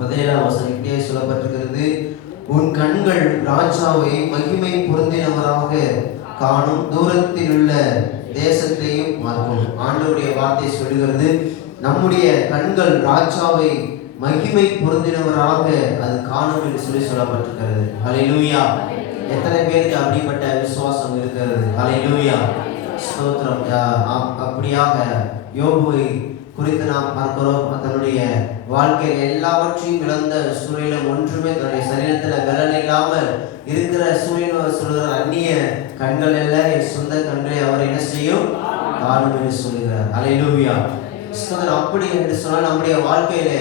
17ஆம் வசனம் இப்படியே சொல்லப்பட்டிருக்கிறது, உன் கண்கள் ராஜாவை மகிமை பொருந்தினவராக காணும், தூரத்தில் உள்ள தேசத்தையும் பார்க்கும். ஆண்டவருடைய வார்த்தை சொல்கிறது, நம்முடைய கண்கள் ராஜாவை மகிமை பொருந்தினவராக அது காணும் என்று சொல்லப்பட்டிருக்கிறது. ஹல்லேலூயா! எத்தனை பேருக்கு அப்படிப்பட்ட விசுவாசம் இருக்கிறது? ஹல்லேலூயா! ஸ்தோத்திரம். அப்படியாக யோபுவை குறித்து நாம் பார்க்கிறோம். தன்னுடைய வாழ்க்கையில் எல்லாவற்றையும் இழந்த சூழ்நிலை, ஒன்றுமே தன்னுடைய சரீரத்தில் பலன் இல்லாமல் இருக்கிற சூழ்நிலை சொல்கிற, அந்நிய கண்கள் எல்லாம் என் சொந்த கண்களை அவர் என்ன செய்யும் காணும் என்று சொல்கிறார். ஹல்லேலூயா! ஸ்தோத்திரம். அப்படி என்று சொன்னால் நம்முடைய வாழ்க்கையில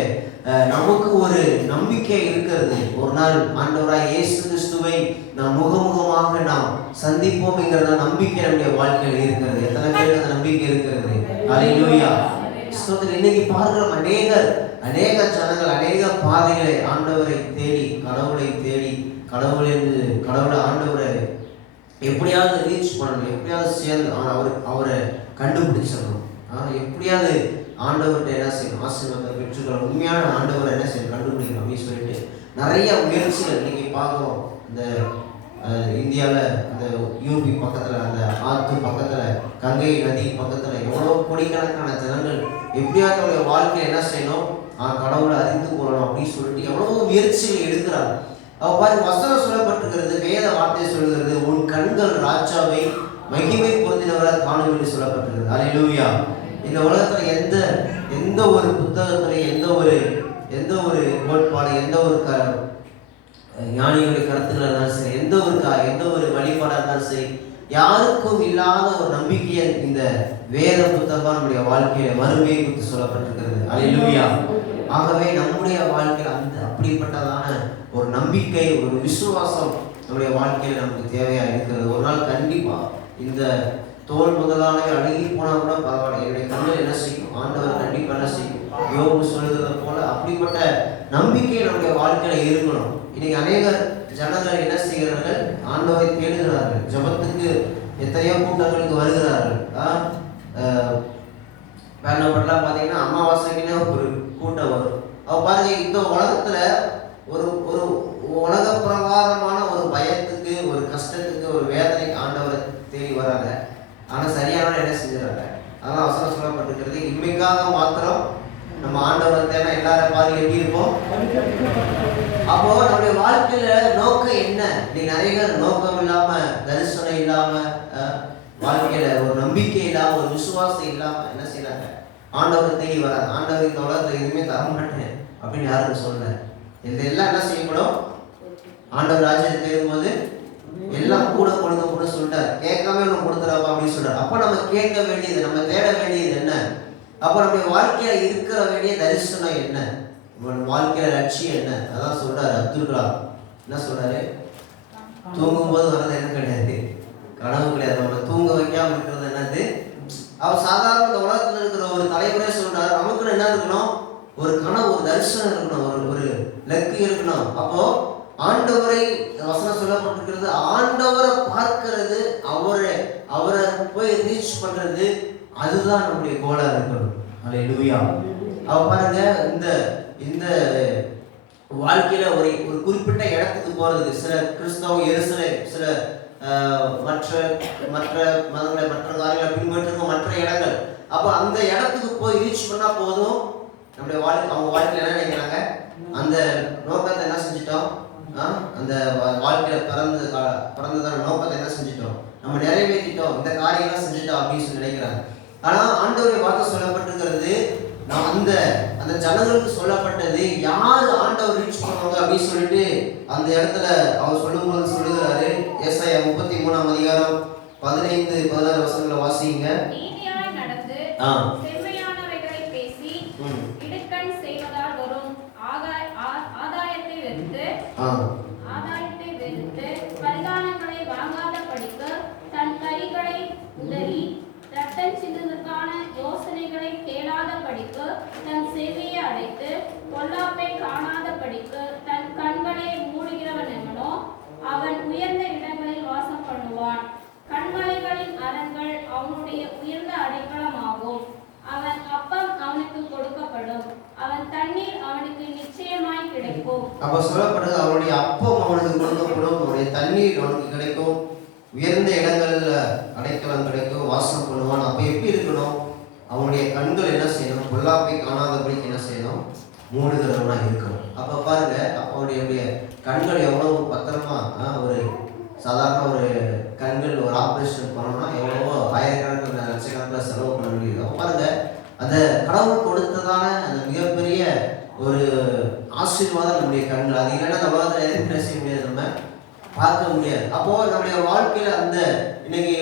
நமக்கு ஒரு நம்பிக்கை இருக்கிறது. ஒரு நாள் ஆண்டவராய் இயேசு கிறிஸ்துவை நாம் முகமுகமாக நாம் சந்திப்போம் என்கிற நம்பிக்கை நம்முடைய வாழ்க்கையில் இருக்கிறது. எத்தனை பேருக்கு அந்த நம்பிக்கை இருக்கிறது? ஹல்லேலூயா! ஸ்தோத்திரம். இன்னைக்கு பார்க்கிறோம், அநேக ஜனங்கள் அநேக பாதைகளை ஆண்டவரை தேடி, கடவுளை தேடி, கடவுளை ஆண்டவரை எப்படியாவது ரீச் பண்ணணும், எப்படியாவது சேர்ந்து அவரை கண்டுபிடிச்சிடணும், எப்படியாவது ஆண்டவர்கிட்ட என்ன செய்யணும், ஆசீர்வாதத்தை பெற்றுக்கணும், உண்மையான ஆண்டவரை என்ன செய்யணும் கண்டுபிடிக்கணும் அப்படின்னு சொல்லிட்டு நிறைய முயற்சிகள் இன்னைக்கு பார்க்குறோம். இந்த இந்தியாவில் இந்த யூபி பக்கத்தில், அந்த ஆற்று பக்கத்தில், கங்கை நதி பக்கத்தில் எவ்வளோ கோடிக்கணக்கான ஜனங்கள் எப்படியாவது அவருடைய வாழ்க்கையை என்ன செய்யணும், கடவுளை அறிந்து கொள்ளணும் அப்படின்னு சொல்லிட்டு எவ்வளோ முயற்சிகள் எடுக்கிறாங்க. அவ பாருங்க, வசனம் சொல்லப்பட்டிருக்கிறது, வேத வார்த்தை சொல்கிறது, உன் கண்கள் ராஜாவை மகிமை பொருந்தினவராக காணும் என்று சொல்லப்பட்டிருக்கிறது. ஹல்லேலூயா! இந்த உலகத்துல எந்த ஒரு புத்தகத்துல, எந்த ஒரு கோட்பாடு, எந்த ஒரு ஞானிகளுடைய கருத்துக்கள் இருந்தாலும் சரி, எந்த ஒரு வழிபாடாக இருந்தாலும் சரி, யாருக்கும் இல்லாத ஒரு நம்பிக்கையை இந்த வேத புத்தகம் நம்முடைய வாழ்க்கையில மறுமையை குறித்து சொல்லப்பட்டிருக்கிறது. ஹல்லேலூயா! ஆகவே நம்முடைய வாழ்க்கையில் அப்படிப்பட்டதான ஒரு நம்பிக்கை, ஒரு விசுவாசம் நம்முடைய வாழ்க்கையில் நமக்கு தேவையா இருக்கிறது. ஒரு நாள் கண்டிப்பா இந்த தோல் முதலானவை அழுகி போனா கூட பரவாயில்ல, என்னுடைய கண்ணில் என்ன செய்யும், ஆண்டவர் கண்டிப்பா என்ன செய்யும். யோபு சொல்கிறது போல அப்படிப்பட்ட நம்பிக்கை நம்முடைய வாழ்க்கையில இருக்கணும். இன்னைக்கு அநேக ஜனங்கள் என்ன செய்கிறார்கள், ஆண்டவரை தேடுகிறார்கள், ஜபத்துக்கு எத்தனையோ கூட்டங்களுக்கு வருகிறார்கள். வேணப்படலாம் பார்த்தீங்கன்னா அமாவாசைக்குன்னு ஒரு கூட்டம் வரும். அவ பாருங்க, இந்த உலகத்துல ஒரு உலக பிரகாரமான ஒரு பயத்துக்கு, ஒரு கஷ்டத்துக்கு, ஒரு வேதனைக்கு ஆண்டவரை தேடி வராங்க. ஆனால் சரியான என்ன செஞ்சுறாங்க. அதெல்லாம் அவசரம் சொல்லப்பட்டிருக்கிறது, இன்மைக்காக மாத்திரம் நம்ம ஆண்டவரை தேவை. எல்லாரும் பாருங்க எப்படி இருப்போம். அப்போ நம்முடைய வாழ்க்கையில நோக்கம் என்ன? இன்னைக்கு நிறைய பேர் நோக்கம் இல்லாம, தரிசனம் இல்லாம, வாழ்க்கையில ஒரு நம்பிக்கை இல்லாம, ஒரு விசுவாசம் இல்லாம என்ன செய்யறாங்க, ஆண்டவரை தேடி வராங்க. ஆண்டவர் இந்த உலகத்துல எதுவுமே தர மாட்டேன் அப்படின்னு யாரும் சொல்லல. இதெல்லாம் என்ன செய்யப்படும், ஆண்டவர் ராஜ்யத்தை தேடும்போது எல்லாம் கூட கொடுக்க சொல்லிட்டார். கேட்காம நம்ம கொடுத்துறாப்பா அப்படின்னு சொல்றாரு. அப்ப நம்ம கேட்க வேண்டியது, நம்ம தேட வேண்டியது என்ன? அப்ப நம்முடைய வாழ்க்கையில இருக்கிற வேண்டிய தரிசனம் என்ன, வாழ்க்கையில லட்சியம் என்ன? அதான் சொல்றாரு அப்துல் கலாம். என்ன சொல்றாரு, தூங்கும் போது வர்றது என்ன கிடையாது, கனவு கிடையாது. நம்ம தூங்க வைக்காம இருக்கிறது என்னது. அவர் சாதாரண உலகத்துல இருக்கிற ஒரு தலைவரே சொல்றாரு, நமக்குன்னு என்ன இருக்கணும், ஒரு கனவு, ஒரு தரிசனம் இருக்கணும், ஒரு லக்கு இருக்கணும். அப்போ ஆண்டவரை வசனம் சொல்லப்பட்டிருக்கிறது, ஆண்டவரை பார்க்கிறது, அவரை போய் ரீச் பண்றது, அதுதான் நம்முடைய கோலா இருக்கணும். ஹல்லேலூயா! அவ பாருங்க, இந்த வாழ்க்கையில ஒரு குறிப்பிட்ட இடத்துக்கு போறதுக்கு, சில கிறிஸ்தவ எருசலேம், சில மற்ற மதங்களை, மற்ற காரியங்களை பின்பற்றுக்கும் மற்ற இடங்கள். அப்போ அந்த இடத்துக்கு போய் ரீச் பண்ணா போதும். நம்முடைய அவங்க வாழ்க்கையில என்ன நினைக்கிறாங்க, அந்த நோக்கத்தை என்ன செஞ்சிட்டோம், அந்த வாழ்க்கையில பிறந்ததான நோக்கத்தை என்ன செஞ்சிட்டோம், நம்ம நிறைவேற்றிட்டோம், இந்த காரியம்லாம் செஞ்சுட்டோம் அப்படின்னு சொல்லி நினைக்கிறாங்க. ஆனா ஆண்டவருடைய வார்த்தை சொல்லப்பட்டிருக்கிறது, அந்த ஜனங்களுக்கு சொல்லப்பட்டது, யாரு ஆண்டவர் ரீச் பண்ணுவாங்க அப்படின்னு சொல்லிட்டு அந்த இடத்துல அவர் சொல்லும்போது சொல்லுகிறாரு. ஏசாயா 33ஆம் அதிகாரம் 15-16 வசனங்களை வாசிங்க. பரிதானங்களை வாங்காத படிக்கு தன் கைகளை உதறி ரத்தம் சிந்துவதற்கான யோசனைகளை கேளாத படிக்கு தன் செவியை அடைத்து பொல்லாப்பை காணாத படிக்கு தன் கண்களை மூடுகிறவன் எவனோ அவன் உயர்ந்த இடங்களில் வாசம் பண்ணுவான். கண்மலைகளின் அரண்கள் அவனுடைய உயர்ந்த அடைக்கலமாகும். அவன் அப்பம் அவனுக்கு கொடுக்கப்படும், அவன் தண்ணீர் அவனுக்கு நிச்சயமாய் அப்போ சொல்லப்படுது, அவருடைய அப்பம் அவனுக்கு கொடுக்கப்படும், அவருடைய தண்ணீர் அவனுக்கு கிடைக்கும், உயர்ந்த இடங்கள்ல அடைக்கலம் கிடைக்கும், வாசம் பண்ணுவான். அப்போ எப்படி இருக்கணும்? அவனுடைய கண்கள் என்ன செய்யணும்? பொல்லாப்பை காணாதபடிக்கு என்ன செய்யணும்? மூடுகிறவனா இருக்கணும். அப்போ பாருங்க, அவனுடைய கண்கள் எவ்வளவு பத்திரமா, ஒரு சாதாரண ஒரு கண்கள் ஒரு ஆப்ரேஷன் பண்ணோம்னா எவ்வளவோ ஆயிரக்கணக்கில் லட்சக்கணக்கில் செலவு பண்ண வேண்டியது. பாருங்க, அந்த கடவுள் கொடுத்ததான அந்த மிகப்பெரிய ஒரு ஆசீர்வாதம் நம்முடைய கண்கள். அது இல்லைன்னா அந்த உலகத்தில் எதுவும் என்ன செய்ய முடியாது, நம்ம பார்க்க முடியாது. அப்போ நம்முடைய வாழ்க்கையில அந்த இன்னைக்கு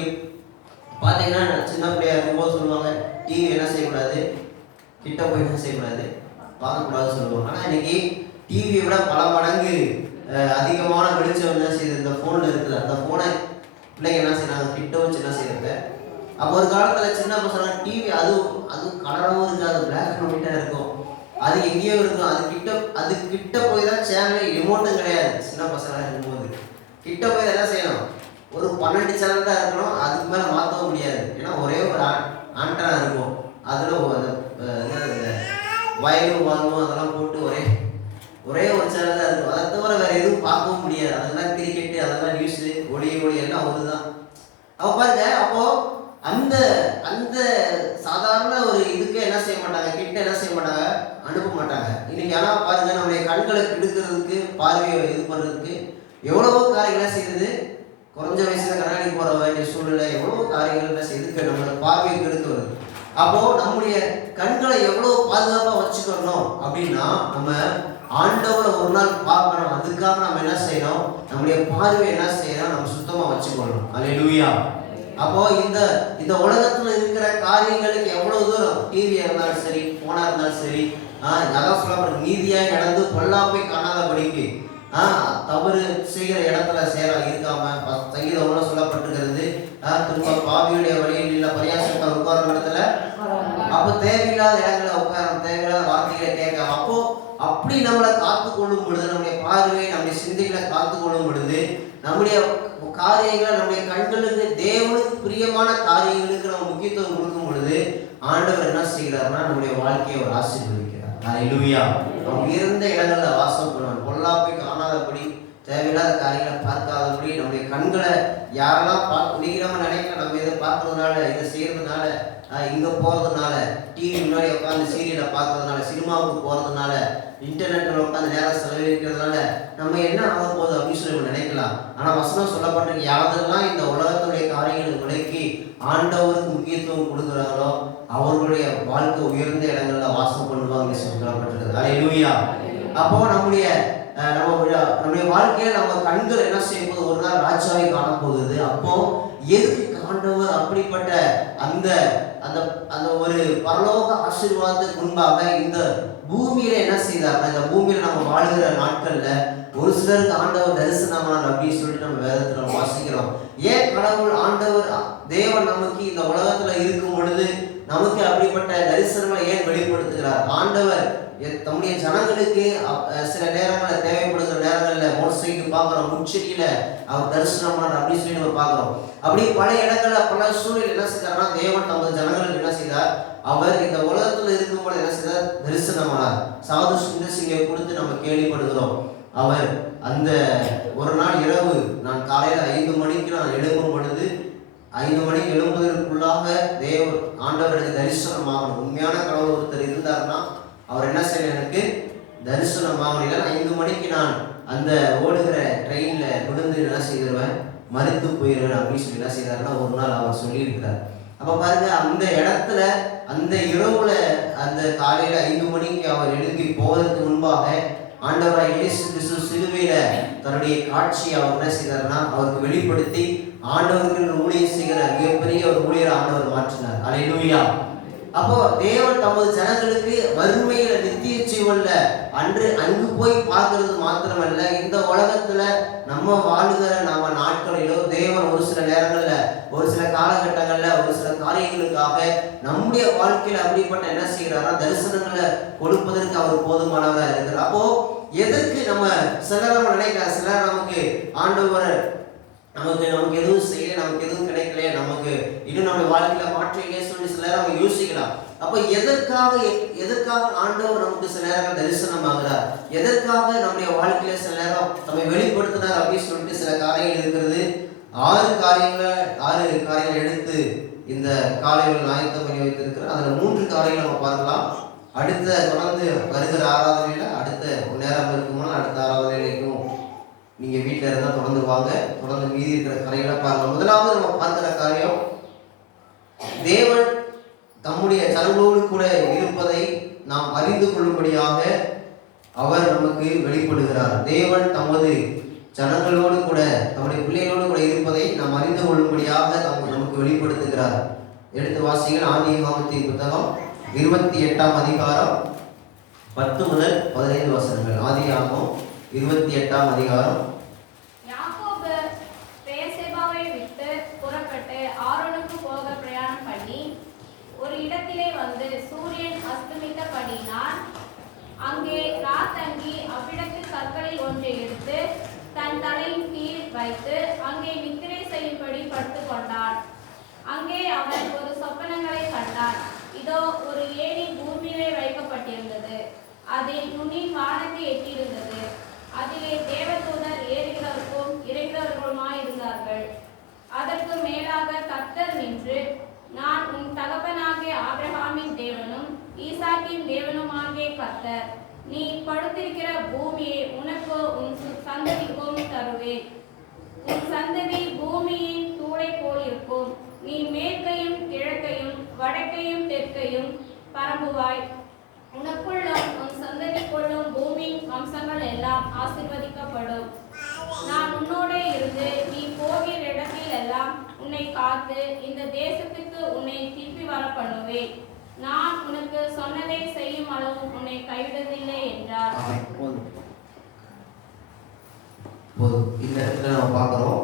பார்த்தீங்கன்னா சின்ன பிள்ளையா இருக்கும்போது சொல்லுவாங்க, டிவி என்ன செய்யக்கூடாது, கிட்ட போய் என்ன செய்யக்கூடாது, பார்க்கக்கூடாதுன்னு சொல்லுவாங்க. ஆனால் இன்னைக்கு டிவியை விட பல மடங்கு அதிகமான வெளிச்சம் என்ன செய்யுது, இந்த ஃபோனில் இருக்குது. அந்த ஃபோனை பிள்ளைங்க என்ன செய்யறாங்க, கிட்ட வச்சு என்ன செய்யறது. அப்போ ஒரு காலத்தில் சின்ன பசங்க டிவி அது கலராகவும் இருக்காது, பிளாக் அண்ட் ஒயிட்டாக இருக்கும், அது எங்கேயோ இருக்கும். அது கிட்ட போய் தான் சேனல், ரிமோட்டும் கிடையாது. சின்ன பசங்களாக இருக்கும்போது கிட்ட போய் என்ன செய்யணும், ஒரு 12 சேனல் தான் இருக்கணும், அதுக்கு மேலே மாற்றவும் முடியாது. ஏன்னா ஒரே ஒரு ஆண்டனா இருக்கும், அதில் அந்த வயலும் வாங்கும் அதெல்லாம் போட்டு ஒரே ஒரு சேனல் தான் இருக்கும். அதை தவிர வேற எதுவும் பார்க்கவும் முடியாது. அதெல்லாம் கிரிக்கெட்டு, அதெல்லாம் நியூஸு, ஒளி எல்லாம் ஒரு தான். அப்போ பாருங்க, அப்போ அந்த அந்த சாதாரண ஒரு இதுக்கு என்ன செய்ய மாட்டாங்க, கிட்ட என்ன செய்ய மாட்டாங்க, அனுப்ப மாட்டாங்க. இன்னைக்கு ஆனால் பாருங்க, நம்முடைய கண்களை கெடுக்கிறதுக்கு, பார்வையை இது பண்ணுறதுக்கு எவ்வளவோ காரியங்களை செய்யுது. குறைஞ்ச வயசுல கண்ணாடி போற வேண்டிய சூழ்நிலை, எவ்வளவோ காரியங்கள் செய்யுது, நம்மளோட பார்வையை கெடுக்க வருது. அப்போ நம்முடைய கண்களை எவ்வளவு பாதுகாப்பா வச்சுக்கணும் அப்படின்னா, நம்ம ஆண்டவரை ஒரு நாள் பார்க்கணும். அதுக்காக நம்ம என்ன செய்யணும், நம்முடைய பார்வை என்ன செய்யணும், நம்ம சுத்தமா வச்சுக்கணும். அல்லேலூயா. அப்போ இந்த உலகத்துல இருக்கிற காரியங்களுக்கு எவ்வளவு தூரம், டிவியா இருந்தாலும் சரி, போனா இருந்தாலும் சரி, அதான் சொல்லப்படுற நீதியாய் நடந்து பொல்லாப்பை காணாதபடிக்கு, தவறு செய்கிற இடத்துல இருக்காம, சங்கீதம் சொல்லப்பட்டிருக்கிறது, திரும்ப பாவியுடைய வழியில் இல்ல பரியாசத்தை உட்கார இடத்துல, அப்போ தேவையில்லாத இடங்களை உட்கார, தேவையில்லாத வார்த்தைகளை கேட்க. அப்போ அப்படி நம்மளை காத்து கொள்ளும் பொழுது, நம்முடைய பார்வையை, நம்முடைய சிந்தைகளை காத்து கொள்ளும் பொழுது, நம்முடைய காரியங்களை, நம்முடைய கண்களுக்கு தேவனுக்கு பிரியமான காரியங்களுக்கு நம்ம முக்கியத்துவம் கொடுக்கும் பொழுது, ஆண்டவர் என்ன செய்கிறார்னா நம்முடைய வாழ்க்கையை ஒரு ஆசீர்வதிக்கிறார். அல்லேலூயா. நம்ம இருந்த இடங்கள்ல வாசம் பண்ணுவார். பொல்லாப்பை காணாதபடி, தேவையில்லாத காரியங்களை பார்க்காதபடி, நம்முடைய கண்களை யாரெல்லாம் நம்ம நினைக்க, நம்ம இதை பார்க்கறதுனால, இதை செய்யறதுனால, இங்க போறதுனால, டிவி முன்னாடி உட்காந்து சீரியலை பார்க்கறதுனால, சினிமாவுக்கு போறதுனால, இன்டர்நெட்டில் உட்காந்து நேரம் செலவழிக்கிறதுனால நம்ம என்ன ஆக போகுது அப்படின்னு சொல்லி நினைக்கலாம். ஆனால் வசனம் சொல்லப்பட்டிருக்கு, யாரெல்லாம் இந்த உலகத்துடைய காரியங்களை விலக்கி ஆண்டவருக்கு முக்கியத்துவம் கொடுக்குறாங்களோ அவர்களுடைய வாழ்க்கை உயர்ந்த இடங்கள்ல வாசம் பண்ணுவாங்க சொல்லப்பட்டிருக்கு. அல்லேலூயா. அப்போ நம்முடைய வாழ்க்கையில நம்ம கண்கள் என்ன செய்யும் போது ஒரு நாள் ராஜாவை காணப்போகுது. அப்போ எதுக்கு ஆண்டவர் அப்படிப்பட்ட அந்த அந்த அந்த ஒரு பரலோக ஆசீர்வாதத்துக்கு முன்பாக இந்த பூமியில என்ன செய்தார், இந்த பூமியில நம்ம வாழ்கிற நாட்கள்ல ஒரு சிலருக்கு ஆண்டவர் தரிசனமானார் அப்படின்னு சொல்லிட்டு நம்ம வேதத்துல வாசிக்கிறோம். ஏன் கடவுள் ஆண்டவர் தேவன் நமக்கு இந்த உலகத்துல இருக்கும் பொழுது நமக்கு அப்படிப்பட்ட தரிசனங்களை ஏன் வெளிப்படுத்துகிறார்? ஆண்டவர் தம்முடைய ஜனங்களுக்கு சில நேரங்களில் தேவைப்படுகிற நேரங்களில் மோசைக்கு பார்க்குறோம், முச்செடியில அவர் தரிசனமானார் அப்படின்னு சொல்லி நம்ம பார்க்குறோம். அப்படி பல இடங்கள்ல பல சூழல் என்ன செய்தார்னா, தேவன் தமது ஜனங்களுக்கு என்ன செய்தார், அவர் இந்த உலகத்துல இருக்கும்போது என்ன செய்தார், தரிசனமானார். சாது சுந்தசிங்கை கொடுத்து நம்ம கேள்விப்படுகிறோம். அவர் அந்த ஒரு நாள் இரவு, நான் காலையில் 5 மணிக்கு நான் எழும்பும் பொழுது 5 மணிக்கு எழும்புவதற்குள்ளாக ஆண்டவருக்கு தரிசனமாகணும். உண்மையான கடவுள் ஒருத்தர் இருந்தார்னா அவர் என்ன செய்ய, எனக்கு தரிசனமாகணும். இல்லை 5 மணிக்கு நான் அந்த ஓடுகிற ட்ரெயின்ல விழுந்து என்ன செய்திருவேன், மறுத்து போயிடுவேன் அப்படின்னு சொல்லி என்ன செய்தார்னா ஒரு நாள் அவர் சொல்லியிருக்கிறார். அப்போ பாருங்க, அந்த இடத்துல அந்த இரவுல அந்த காலையில 5 மணிக்கு அவர் எழுப்பி போவதற்கு முன்பாக ஆண்டவராய் இயேசு கிறிஸ்து சிலுவையில தன்னுடைய காட்சியை அவர் என்ன செய்தார்னா அவருக்கு வெளிப்படுத்தி ஆண்டவருக்கு ஊழியம் செய்கிற மிகப்பெரிய ஒரு ஊழியர் ஆண்டவர் மாற்றினார். அல்லேலூயா. அப்போ தேவன் தமது ஜனங்களுக்கு வறுமையில நித்திய ஜீவன்ல அங்கு போய் பார்க்கறது மாத்திரமல்ல, இந்த உலகத்துல நம்ம வாழுகிற நம்ம நாட்களிலோ தேவன் ஒரு சில நேரங்கள்ல, ஒரு சில காலகட்டங்கள்ல, ஒரு சில காரியங்களுக்காக நம்முடைய வாழ்க்கையில அப்படிப்பட்ட என்ன செய்யறாரா தரிசனங்களை கொடுப்பதற்கு அவர் போதுமானவராக இருக்கிறார். அப்போ எதற்கு நம்ம சிலர் நம்ம நினைக்கலாம், சிலர் நமக்கு ஆண்டவர் நமக்கு எதுவும் செய்யல, நமக்கு எதுவும் கிடைக்கல, நமக்கு இன்னும் நம்ம வாழ்க்கையில மாற்றீங்க சொல்லி சில நேரம் நம்ம யோசிக்கலாம். அப்ப எதற்காக ஆண்டவர் நமக்கு சில நேரங்கள் தரிசனம் ஆகிறார், எதற்காக நம்முடைய வாழ்க்கை நம்மை வெளிப்படுத்தினார் அப்படின்னு சொல்லிட்டு சில காரியங்கள் இருக்கிறது. 6 காரியங்களை எடுத்து இந்த காலையில் ஆயத்தம் பண்ணி வைத்திருக்கிறோம். அதில் 3 காரியங்கள் நம்ம பார்க்கலாம். தொடர்ந்து வருகிற ஆராதனையில் அடுத்த நேரம் இருக்குமா, அடுத்த ஆராதனைக்கும் நீங்கள் வீட்டில் இருந்தால் தொடர்ந்து வாங்க. தொடர்ந்து மீதி இருக்கிற காரியங்களை பாருங்கள். முதலாவது நம்ம பார்க்கிற காரியம், தேவன் தம்முடைய ஜனங்களோடு கூட இருப்பதை நாம் அறிந்து கொள்ளும்படியாக அவர் நமக்கு வெளிப்படுகிறார். தேவன் தமது ஜனங்களோடு கூட, தம்முடைய பிள்ளைகளோடு கூட இருப்பதை நாம் அறிந்து கொள்ளும்படியாக நமக்கு வெளிப்படுத்துகிறார். எடுத்து வாசிகள் ஆதியாகமத்தின் புத்தகம் 28ஆம் அதிகாரம் 10 முதல் 15 வசனங்கள். ஆதியாகமம் 28ஆம் அதிகாரம். யாக்கோபு பெயர்செபாவை விட்டு புறப்பட்டு ஆரோனுக்கு போக பிரயாணம் பண்ணி ஒரு இடத்திலே வந்து சூரியன் அஸ்தமித்தபடியினால் அங்கே ராத்தங்கி அவ்விடத்தில் கற்களில் ஒன்றை எடுத்து தன் தலையின் கீழ் வைத்து அங்கே நித்திரை செய்யும்படி படுத்துக் கொண்டான். அங்கே அவன் ஒரு சொப்பனங்களை கண்டான். இதோ, ஒரு ஏணி பூமியிலே வைக்கப்பட்டிருந்தது. அதில் நுனி வானத்தை எட்டியிருந்தது. அதிலே தேவதூதர் ஏறுகிறவர்களும் இறங்குகிறவர்களுமாய் இருந்தார்கள். அதற்கு மேலாக கர்த்தர் நின்று, நான் உன் தகப்பனாகிய ஆபிரகாமின் தேவனும் ஈசாக்கின் தேவனுமாகிய கர்த்தர். நீ படுத்திருக்கிற பூமியை உனக்கு உன் சந்ததிக்கும் தருவேன். உன் சந்ததி பூமியின் தூளை போல் இருக்கும். நீ மேற்கையும் கிழக்கையும் வடக்கையும் தெற்கையும் பரம்புவாய். உனக்குள்ளும் உன் சந்ததிக்குள்ளும் பூமியின் வம்சங்கள் எல்லாம் ஆசீர்வதிக்கப்படும். நான் உன்னோடே இருந்து நீ போகிற இடத்தில் எல்லாம் உன்னை காத்து இந்த தேசத்துக்கு உன்னை திருப்பி வர பண்ணுவேன். நான் உனக்கு சொன்னதை செய்யும் அளவு உன்னை கைவிடுவதில்லை என்றார். இந்த இடத்துல நம்ம பார்க்கிறோம்,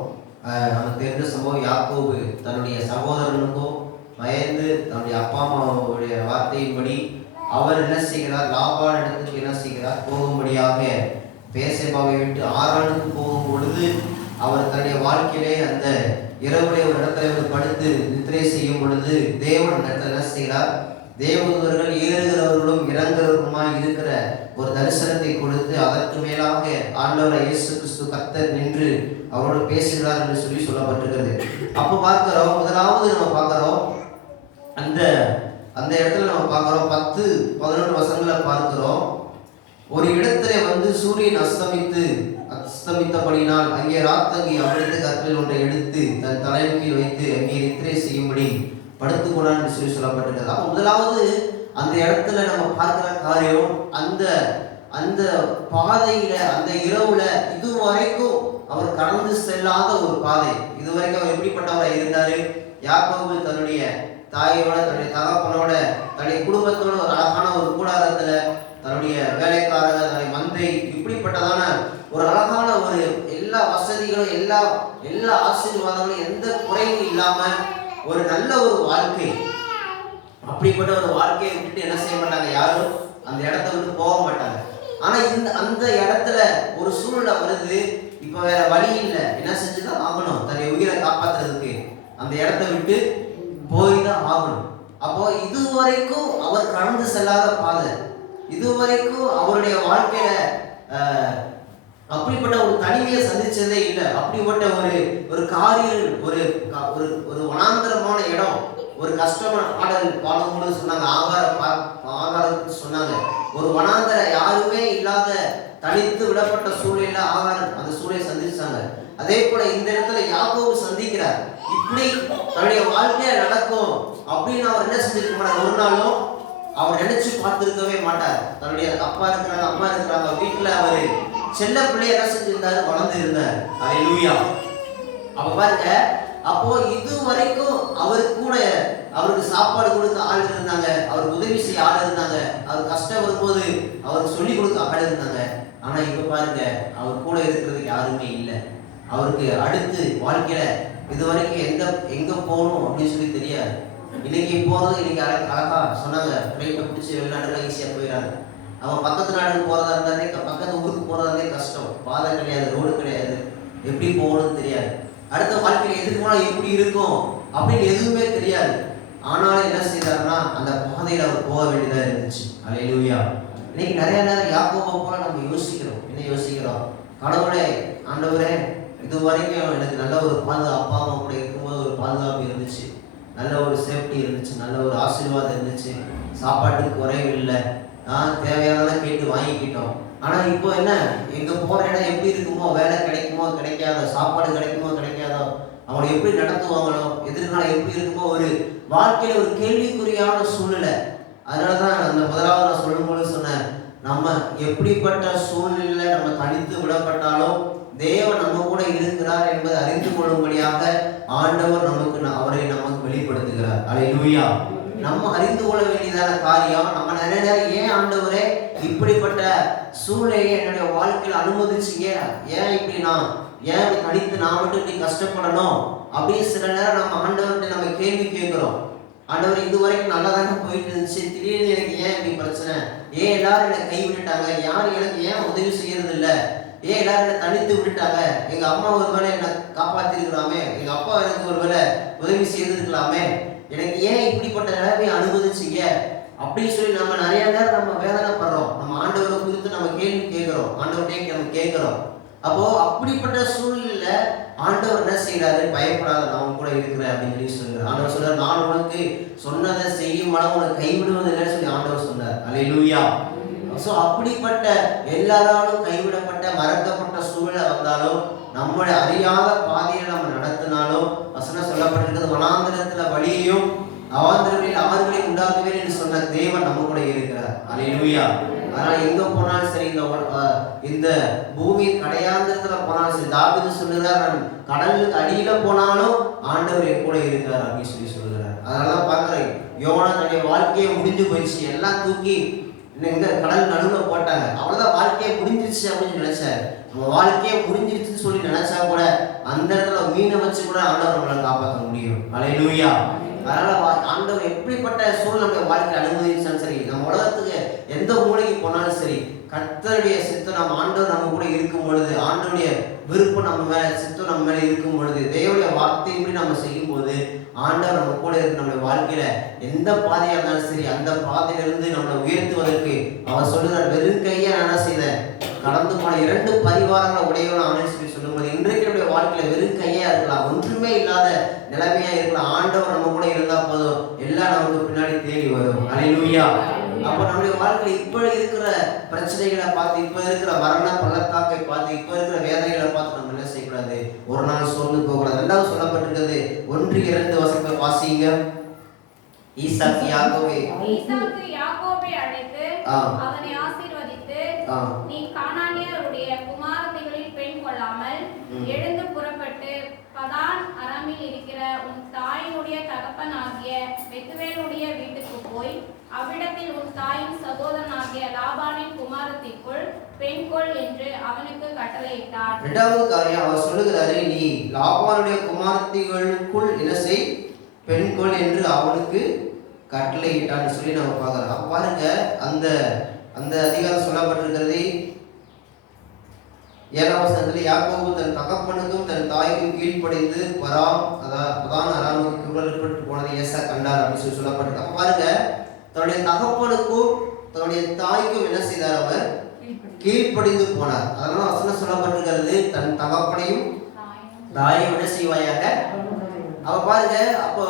நமக்கு தெரிந்த சம்பவம், யாக்கோபு தன்னுடைய சகோதரனுக்கும் பயந்து தன்னுடைய அப்பா அம்மாவுடைய வார்த்தையின்படி அவர் என்ன செய்கிறார், லாபான் இடத்துக்கு என்ன செய்கிறார், போகும்படியாக பெயர்செபாவை விட்டு ஆரானுக்கு போகும் பொழுது அவர் தன்னுடைய வாழ்க்கையிலே அந்த இரவுடைய ஒரு இடத்துல படுத்து நித்திரை செய்யும் பொழுது தேவன் இடத்துல என்ன செய்கிறார், தேவதூதர்கள் ஏறுகிறவர்களும் இறங்குகிறவர்களுமாய் இருக்கிற ஒரு தரிசனத்தை கொடுத்து அதற்கு மேலாக ஆண்டவர் இயேசு கிறிஸ்து கர்த்தர் நின்று அவரோடு பேசுகிறார் என்று சொல்லப்பட்டிருக்கிறது. அப்போ பார்க்கிறோம், முதலாவது நம்ம பார்க்கிறோம், அந்த இடத்துல நம்ம பார்க்கிறோம் 10-11 வசனங்களை பார்க்கிறோம். ஒரு இடத்துல வந்து சூரியன் அஸ்தமித்தபடினால் அங்கே ராத்தங்கி அவிழ்த்து கற்களில் ஒன்றை எடுத்து தன் தலையின் கீழ் வைத்து அங்கே நித்திரை செய்யும்படி படுத்துக்கொண்டான் என்று சொல்லப்பட்டிருக்கிறது. அப்போ முதலாவது அந்த இடத்துல நம்ம பார்க்கிற காரியம், அந்த பாதையில அந்த இரவுல இதுவரைக்கும் அவர் கடந்து செல்லாத ஒரு பாதை. இதுவரைக்கும் அவர் எப்படிப்பட்டவராக இருந்தாரு, யாக்கோபு தன்னுடைய தாயோட, தன்னுடைய தகப்பனோட, தன்னுடைய குடும்பத்தோட ஒரு அழகான ஒரு கூடாரத்துல தன்னுடைய வேலைக்காரங்க, தன்னுடைய மந்தை, இப்படிப்பட்டதான ஒரு அழகான ஒரு எல்லா வசதிகளும் எல்லா ஆசீர்வாதங்களும் எந்த குறைவும் இல்லாம ஒரு நல்ல ஒரு வாழ்க்கை. அப்படிப்பட்ட ஒரு வாழ்க்கையை விட்டுட்டு என்ன செய்ய மாட்டாங்க, யாரும் அந்த இடத்த விட்டு போக மாட்டாங்க. ஆனா அந்த இடத்துல ஒரு சூழ்நிலை வருது, இப்ப வேற வழி இல்லை, என்ன செஞ்சுதான் ஆகணும், தன்னுடைய உயிரை காப்பாத்துறதுக்கு அந்த இடத்த விட்டு போய் தான் ஆகணும். அப்போ இதுவரைக்கும் அவர் கடந்து செல்லாத பாதை, இதுவரைக்கும் அவருடைய வாழ்க்கையில அப்படிப்பட்ட ஒரு தனிமையை சந்திச்சதே இல்லை. அப்படிப்பட்ட ஒரு காரியம், ஒரு வனாந்திரமான இடம், ஒரு கஷ்டமான பாடல் பாடும்போது சொன்னாங்க, ஆகாரத்துக்கு சொன்னாங்க, ஒரு வனாந்திர யாருமே இல்லாத தனித்து விடப்பட்ட சூழலில் ஆகாரம் அந்த சூழலை சந்திச்சாங்க. அதே போல இந்த இடத்துல யாக்கோபு சந்திக்கிறார். இப்படி தன்னுடைய வாழ்க்கைய நடக்கும் அப்படின்னு அவர் என்ன செஞ்சிருக்க மாட்டார், ஒரு நாளும் அவர் நினைச்சு பார்த்திருக்கவே மாட்டார். தன்னுடைய அப்பா இருக்கிறாங்க, அம்மா இருக்கிறாங்க, வீட்டுல அவரு செல்ல பிள்ளைய என்ன செஞ்சிருந்தாரு, வளர்ந்து இருந்தார். அல்லேலூயா. அப்ப பாருங்க, அப்போ இது வரைக்கும் அவருக்கு சாப்பாடு கொடுக்க ஆள் இருந்தாங்க, அவருக்கு உதவி செய்ய ஆள் இருந்தாங்க, அவர் கஷ்டம் வரும்போது அவருக்கு சொல்லி கொடுக்க ஆள் இருந்தாங்க. ஆனா இப்ப பாருங்க, அவர் கூட இருக்கிறதுக்கு யாருமே இல்லை. அவருக்கு அடுத்து வாழ்க்கையில இது வரைக்கும் எங்க போகணும் அப்படின்னு சொல்லி தெரியாது. இன்னைக்கு போறது, இன்னைக்கு அழகா சொன்னாங்க, ஃப்ளைட்டை பிடிச்சி வெளிநாட்டுல ஈஸியா போயிடாது. அவன் பக்கத்து நாடுக்கு போறதா இருந்தாலே, பக்கத்து ஊருக்கு போறதா இருந்தாலே கஷ்டம், பாதை கிடையாது, ரோடு கிடையாது, எப்படி போகணும்னு தெரியாது. அடுத்த வாழ்க்கையில எதுக்கு போனா எப்படி இருக்கும் அப்படின்னு எதுவுமே தெரியாது. ஆனாலும் என்ன செய்தாருன்னா அந்த பாதையில அவர் போக வேண்டியதா இருந்துச்சு. அல்லேலூயா. இன்னைக்கு நிறைய நேரம் யாக்கோபை போல நம்ம யோசிக்கிறோம். என்ன யோசிக்கிறோம்? கடவுளே, ஆண்டவரே, இது வரைக்கும் எனக்கு நல்ல ஒரு பாதுகாப்பு, அப்பா அம்மா கூட இருக்கும்போது ஒரு பாதுகாப்பு இருந்துச்சு, நல்ல ஒரு சேஃப்டி இருந்துச்சு, நல்ல ஒரு ஆசீர்வாதம் இருந்துச்சு, சாப்பாட்டுக்கு குறைவு இல்லை, தேவையானதான் கேட்டு வாங்கிக்கிட்டோம். ஆனால் இப்போ என்ன, எங்கே போகிற இடம் எப்படி இருக்குமோ, வேலை கிடைக்குமோ கிடைக்காதோ, சாப்பாடு கிடைக்குமோ கிடைக்காதோ, அவங்களை எப்படி நடத்துவாங்களோ, எதிர்காலம் எப்படி இருக்குமோ, ஒரு வாழ்க்கையில் ஒரு கேள்விக்குறியான சூழ்நிலை. அதனால தான் அந்த முதலாவது நான் சொல்லும்போது சொன்னேன், நம்ம எப்படிப்பட்ட சூழ்நிலை நம்ம தனித்து விடப்பட்டாலும் தேவன் நம்ம கூட இருக்கிறார் என்பதை அறிந்து கொள்ளும்படியாக ஆண்டவர் அவரை நமக்கு வெளிப்படுத்துகிறார். அல்லேலூயா. நம்ம அறிந்து கொள்ள வேண்டியதான காரியம், நம்ம நிறைய நேரம் ஏன் ஆண்டவரே இப்படிப்பட்ட சூழ்நிலையை என்னுடைய வாழ்க்கையில் அனுமதிச்சிங்க, ஏன் இப்படி ஏன் தனித்து நான் மட்டும் இப்படி கஷ்டப்படணும் அப்படின்னு சில நேரம் நம்ம ஆண்டவர்கிட்ட நம்ம கேள்வி கேட்கிறோம். ஆண்டவர், இது வரைக்கும் நல்லா தானே போயிட்டு இருந்துச்சு, திடீர்னு எனக்கு ஏன் இப்படி பிரச்சனை, ஏன் எல்லாரும் என்னை கை விட்டுட்டாங்க, யாரும் எனக்கு ஏன் உதவி செய்யறது இல்லை, ஏன் எல்லாரும் என்னை தனித்து விட்டுட்டாங்க, எங்க அம்மா ஒருவேளை என்னை காப்பாத்திருக்கலாமே, எங்க அப்பா எனக்கு ஒருவேளை உதவி செய்திருக்கலாமே, எனக்கு ஏன் இப்படிப்பட்ட நிலைமையை அனுமதிச்சிங்க அப்படின்னு சொல்லி நம்ம நிறைய நேரம் நம்ம வேதனைப்படுறோம். நம்ம ஆண்டவரை குறித்து நம்ம கேள்வி கேட்கிறோம், ஆண்டவர்கிட்ட நம்ம கேட்கிறோம். அப்போ அப்படிப்பட்ட சூழ்நிலையில ஆண்டவர் என்ன செய்யறாரு? பயப்படாத, நான் கூட இருக்கிறேன் அப்படின்னு சொல்றாரு. ஆண்டவர் சொல்றாரு, நான் உனக்கு சொன்னதை செய்யும் அளவு உனக்கு கைவிடுவதில்லைன்னு சொல்லி ஆண்டவர் சொன்னார். அல்லேலூயா. ஸோ அப்படிப்பட்ட எல்லாராலும் கைவிடப்பட்ட மறக்கப்பட்ட சூழ்நிலை வந்தாலும், நம்முடைய அறியாத பாதையை நம்ம நடத்தினாலும், வசனம் சொல்லப்பட்டிருக்கிறது, வனாந்திரத்துல வழியையும் அவாந்திரங்களில் அவர்களையும் உண்டாக்குவேன் என்று சொன்ன தேவன் நம்ம கூட இருக்கிறார். அல்லேலூயா. அதனால எங்க போனாலும் சரி, இந்த பூமியின் கடையாந்திரத்துல போனாலும் சரி, தாவீது சொல்லுகிறார், நான் கடலுக்கு அடியில போனாலும் ஆண்டவர் என் கூட இருக்கிறார் அப்படின்னு சொல்லி சொல்லுகிறார். அதனால பாக்குறேன், யோனா தன்னுடைய வாழ்க்கையை முடிஞ்சு போயிடுச்சு, எல்லாம் தூக்கி இந்த கடல் நடுவில் போட்டாங்க, அவ்வளவுதான் வாழ்க்கையை முடிஞ்சிருச்சு அப்படின்னு நினைச்சாரு. நம்ம வாழ்க்கையை முடிஞ்சிருச்சுன்னு சொல்லி நினைச்சா கூட அந்த இடத்துல மீனை வச்சு கூட ஆண்டவர் நம்மளை காப்பாற்ற முடியும். அல்லேலூயா. அதனால ஆண்டவர் எப்படிப்பட்ட சூழ்நிலை வாழ்க்கையை அனுமதிச்சாலும் சரி, நம்ம உலகத்துக்கு எந்த மூலைக்கு போனாலும் சரி, கர்த்தருடைய சித்தம் நம்ம ஆண்டவர் நம்ம கூட இருக்கும் பொழுது, ஆண்டவருடைய விருப்பம் நம்ம மேல, சித்தம் நம்ம மேல இருக்கும் பொழுது, தேவனுடைய வார்த்தையின்படி நம்ம செய்யும் போது ஆண்டவர் நம்ம கூட இருக்கு. நம்மளுடைய வாழ்க்கையில எந்த பாதையா இருந்தாலும் சரி, அந்த பாதையிலிருந்து நம்மளை உயர்த்துவதற்கு அவர் சொல்லுகிறார், வெறும் கையா என்ன செய்த கடந்து போன 2 பரிவாரங்களை உடையவன் அவன் சொல்லி சொல்லும்போது, இன்றைக்கு நம்முடைய வாழ்க்கையில வெறும் கையா இருக்கலாம், ஒன்றுமே இல்லாத நிலைமையா இருக்கலாம், ஆண்டவர் நம்ம கூட இருந்தா போதும், எல்லாம் நமக்கு பின்னாடி தேடி வரும். அல்லேலூயா. அப்போ நம்முடைய வாழ்க்கையில இப்ப இருக்கிற பிரச்சனைகளை பார்த்து, இப்ப இருக்கிற மரண பள்ளத்தாக்கை பார்த்து, இப்ப இருக்கிற வேதனைகளை பார்த்து நம்ம என்ன செய்யக்கூடாது? ஒரு நாள் சோர்ந்து போகக்கூடாது. 2வது சொல்லப்பட்டிருக்கிறது, 1-2 வசனங்களை வாசிங்க. ஈசாக்கு யாக்கோபை அழைத்து அவனை ஆசீர்வதித்து, நீ கானானியருடைய குமாரத்திகளில் பெண் கொள்ளாமல் எழுந்து புறப்பட்டு பதான் அராமில் இருக்கிற உன் தாயினுடைய தகப்பனாகிய பெத்துவேலுடைய வீட்டுக்கு போய் அவ்விடத்தில் உன் தாயின் சகோதரனாகிய லாபானின் குமாரத்திற்குள் பெண் கொள் என்று அவனுக்கு கட்டளையிட்டார். 2வது காரியம் அவர் சொல்லுகிறாரு, நீ லாபானுடைய குமாரத்திகளுக்குள் என்ன செய், பெண் கொள் என்று அவனுக்கு கட்டளையிட்டான்னு சொல்லி நம்ம பார்க்கலாம். பாருங்க, அந்த அந்த அதிகாரம் சொல்லப்பட்டிருக்கிறது 7ஆம் வசனத்தில், யாக்கோபு தன் தகப்பனுக்கும் தன் தாய்க்கும் கீழ்ப்படிந்து பதான் அராமுக்கு உடல்பட்டு போனதை ஏசா கண்டார் அப்படின்னு சொல்லி சொல்லப்பட்டிருக்கு. அப்ப பாருங்க, தன்னுடைய தகப்பனுக்கும் தன்னுடைய தாய்க்கும் என்ன செய்தார்? அவர் கீழ்ப்படிந்து போனார். அதனால வசனம் சொல்லப்பட்டிருக்கிறது, தன் தகப்பனையும் தாயையும் என்ன செய்வாயாக. அவ பாருங்க, அப்போ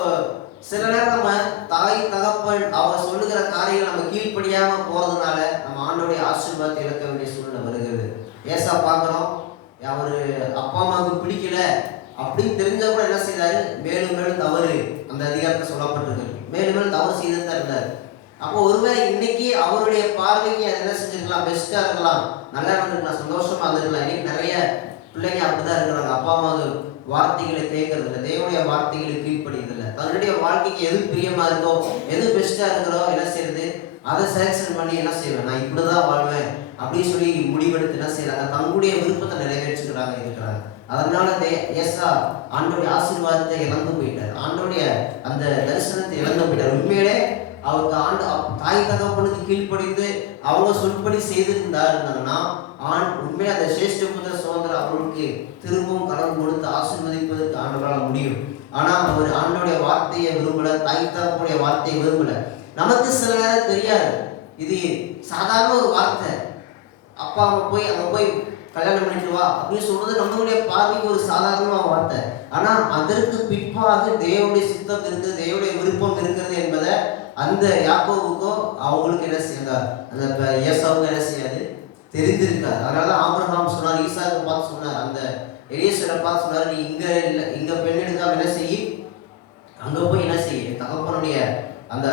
சில நேரம் நம்ம தாய் தகப்பன் அவர் சொல்லுகிற காரியங்கள் நம்ம கீழ்ப்படியாம போறதுனால நம்ம ஆண்டோடைய ஆசீர்வாதத்தை இழக்க வேண்டிய சூழ்நிலை வருகிறது. ஏசா பார்க்கிறோம், அவரு அப்பா அம்மாவுக்கு பிடிக்கல அப்படின்னு தெரிஞ்ச கூட என்ன செய்தாரு? மேலும் மேலும் தவறு, அந்த அதிகாரத்தை சொல்லப்பட்டிருக்கு, மேலும் மேலும் தவறு செய்துதான் இருந்தார். அப்போ ஒருவேளை இன்னைக்கு அவருடைய பார்வைக்கு அது என்ன செஞ்சிருக்கலாம்? பெஸ்டா இருக்கலாம், நல்லா இருந்திருக்கலாம், சந்தோஷமா இருந்திருக்கலாம். இன்னைக்கு நிறைய பிள்ளைங்க அப்படிதான் இருக்கிறாங்க, அப்பா அம்மா வார்த்தைகளை கேட்கறது இல்லை, தேவனுடைய வார்த்தைகளை கீழ்ப்படுகிறது இல்லை. தன்னுடைய வாழ்க்கைக்கு எது பிரியமா இருக்கோ, எது பெஸ்டா இருக்கிறோ என்ன செய்யறது, அதை செலக்ஷன் பண்ணி என்ன செய்வேன், நான் இப்படிதான் வாழ்வேன் அப்படின்னு சொல்லி முடிவெடுத்து என்ன செய்யறாங்க? தங்களுடைய விருப்பத்தை இருக்கிறாங்க. அதனால ஏசா ஆண்டோடைய ஆசீர்வாதத்தை இழந்து போயிட்டார், ஆண்டோடைய அந்த தரிசனத்தை இழந்து போயிட்டார். உண்மையிலே அவருக்கு தாய் தகப்பனுக்கு கீழ்ப்படிந்து அவங்க சொல்படி செய்திருந்தாருன்னா உண்மையிலே அந்த சிரேஷ்ட புத்திர சுதந்திரம் அவர்களுக்கு திரும்பவும் கடன் கொடுத்து ஆசீர்வதிப்பதற்கு ஆண்டவரால் முடியும். ஆனா அவர் ஆண்டோடைய வார்த்தையை விரும்பல, தாய் தகப்பனுடைய வார்த்தையை விரும்பல. நமக்கு சில நேரம் தெரியாது, இது சாதாரண ஒரு வார்த்தை, அப்பா அம்மா போய் அங்கே போய் கல்யாணம் பண்ணிட்டு வா அப்படின்னு சொல்றது நம்மளுடைய பார்வைக்கு ஒரு சாதாரணமான வார்த்தை. ஆனா அதற்கு பிற்பாக தேவனுடைய சித்தம் இருக்குது, தேவனுடைய விருப்பம் இருக்கிறது என்பதை அந்த யாக்கோபுக்கோ அவங்களுக்கு என்ன செய்யார், அந்த ஏசாவுக்கு என்ன செய்யாது, தெரிந்திருக்காது. அதனாலதான் ஆபிரகாம் சொன்னார், ஈசாக்கு பார்த்து சொன்னார், அந்த எலியேசரை பார்த்து சொன்னார், நீ இங்க இல்லை, இங்க பெண் எடுக்காம என்ன செய்ய, அங்க போய் என்ன செய்ய, தகப்பனுடைய அந்த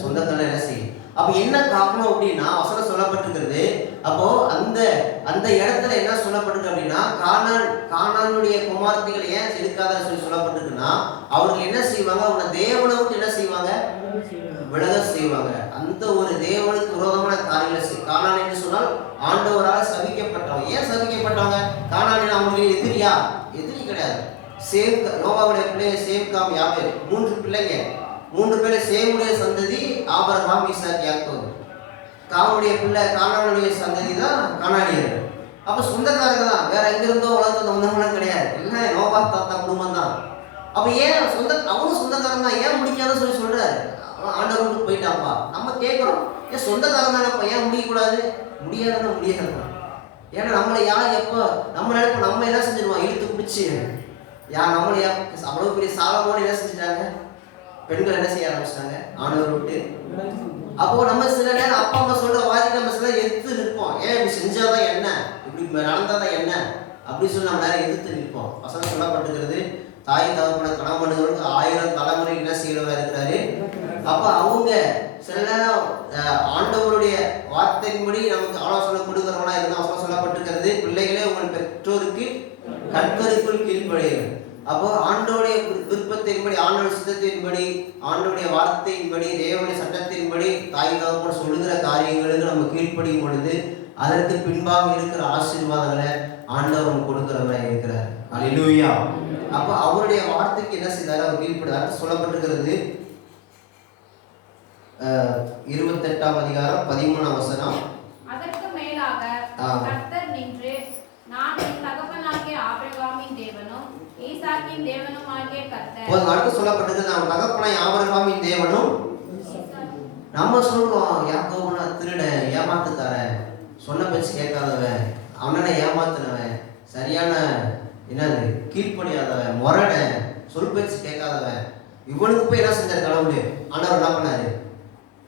சொந்தங்களை என்ன செய்ய. அப்ப என்ன காரணம் அப்படின்னா வசனம் சொல்லப்பட்டிருக்கிறது. அப்போ அந்த அந்த இடத்துல என்ன சொல்லப்பட்டிருக்கு அப்படின்னா, கானானுடைய குமாரத்திகளை ஏன் செலுக்காத சொல்லி சொல்லப்பட்டிருக்குன்னா, அவர்கள் என்ன செய்வாங்க, அவங்க தேவனை விட்டு என்ன செய்வாங்க, விலக செய்வாங்க. அந்த ஒரு தேவனுக்கு விரோதமான காரியங்களை கானான் என்று சொன்னால் ஆண்டவரால் சபிக்கப்பட்டவங்க. ஏன் சபிக்கப்பட்டவங்க? கானானில் அவங்களுக்கு எதிரியா? எதிரி கிடையாது. சேம் நோவாவுடைய பிள்ளைங்க சேம் காம் யாபேல், 3 பிள்ளைங்க, 3 பேரை சேமுடைய சந்ததி ஆபிரகாம், ஈசாக், யாக்கோபு. காமுடைய பிள்ளை கானானுடைய சந்ததி தான் கானானியர். அப்ப சொந்தக்காரங்க தான், வேற எங்கிருந்தோ உலகத்துல வந்தவங்களும் கிடையாது, எல்லாம் நோவா தாத்தா குடும்பம் தான். அப்ப ஏன் அவனும் சொந்தக்காரன் தான், ஏன் முடிக்காத சொல்லி சொல்றாரு, ஆண்டவருக்கு போயிட்டாப்பா. நம்ம கேட்கிறோம், ஏன் சொந்தக்காரன் தானப்பா, ஏன் முடியக்கூடாது? முடியாதுன்னு முடியாது. ஏன்னா நம்மளை யார் எப்போ நம்ம நினைப்போம், நம்ம என்ன செஞ்சிருவோம், இழுத்து பிடிச்சி நம்மளை அவ்வளவு பெரிய சாலமோன்னு என்ன செஞ்சுட்டாங்க, பெண்கள் என்ன செய்ய ஆரம்பிச்சிட்டாங்க, ஆண்டவர் விட்டு. அப்போ நம்ம சில நேரம் அப்பா அம்மா சொல்ற வாதிக்கு நம்ம சில எதிர்த்து நிற்போம். ஏன் இப்படி செஞ்சாதான் என்ன, இப்படி நடந்தாதான் என்ன அப்படி சொல்லி நம்ம நேரம் எதிர்த்து நிற்போம். வசனம் சொல்லப்பட்டிருக்கிறது, தாய் தகப்பன கணவனுக்கு 1000 தலைமுறை என்ன செய்யறவா இருக்கிறாரு. அப்ப அவங்க சில நேரம் ஆண்டவருடைய வார்த்தையின்படி நமக்கு ஆலோசனை கொடுக்கிறவனா இருந்தா வசனம் சொல்லப்பட்டிருக்கிறது, பிள்ளைகளே உங்கள் பெற்றோருக்கு கர்த்தருக்குள் கீழ்ப்படியுங்கள். அப்போ ஆண்டோடைய விருப்பத்தின்படி, ஆண்டோட சித்தத்தின்படி, ஆண்டோடைய வார்த்தையின்படி, தேவனுடைய சட்டத்தின்படி தாய் தகப்பன் சொல்லுகிற காரியங்களுக்கு நம்ம கீழ்ப்படியும் பொழுது அதற்கு பின்பாக இருக்கிற ஆசீர்வாதங்களை ஆண்டவர் கொடுக்கிறவராக இருக்கிறார். அல்லேலூயா. அப்போ அவருடைய வார்த்தைக்கு என்ன செய்தார், அவர் கீழ்ப்படினார். சொல்லப்பட்டிருக்கிறது 28ஆம் அதிகாரம் 13ஆம் வசனம். அதற்கு மேலாக கர்த்தர் நின்று, நான் என் தகப்பனாகிய ஆபிரகாமின் தேவனும் ஈசாக்கின் தேவனுமாகிய கர்த்தர். ஒரு அடுத்து சொல்லப்பட்டிருக்கு, நான் தகப்பனாய் ஆபிரகாமின் தேவனும். நம்ம சொல்றோம் யாக்கோபுனா திருடன், ஏமாத்துக்காரன், சொன்ன பேச்சு கேட்காதவன், அவனை ஏமாத்துனவன், சரியான என்னது கீழ்ப்படியாதவன், முரடன், சொல் பேச்சு கேட்காதவன். இவனுக்கு போய் என்ன செஞ்சார் கடவுள், ஆண்டவர் என்ன பண்ணாரு,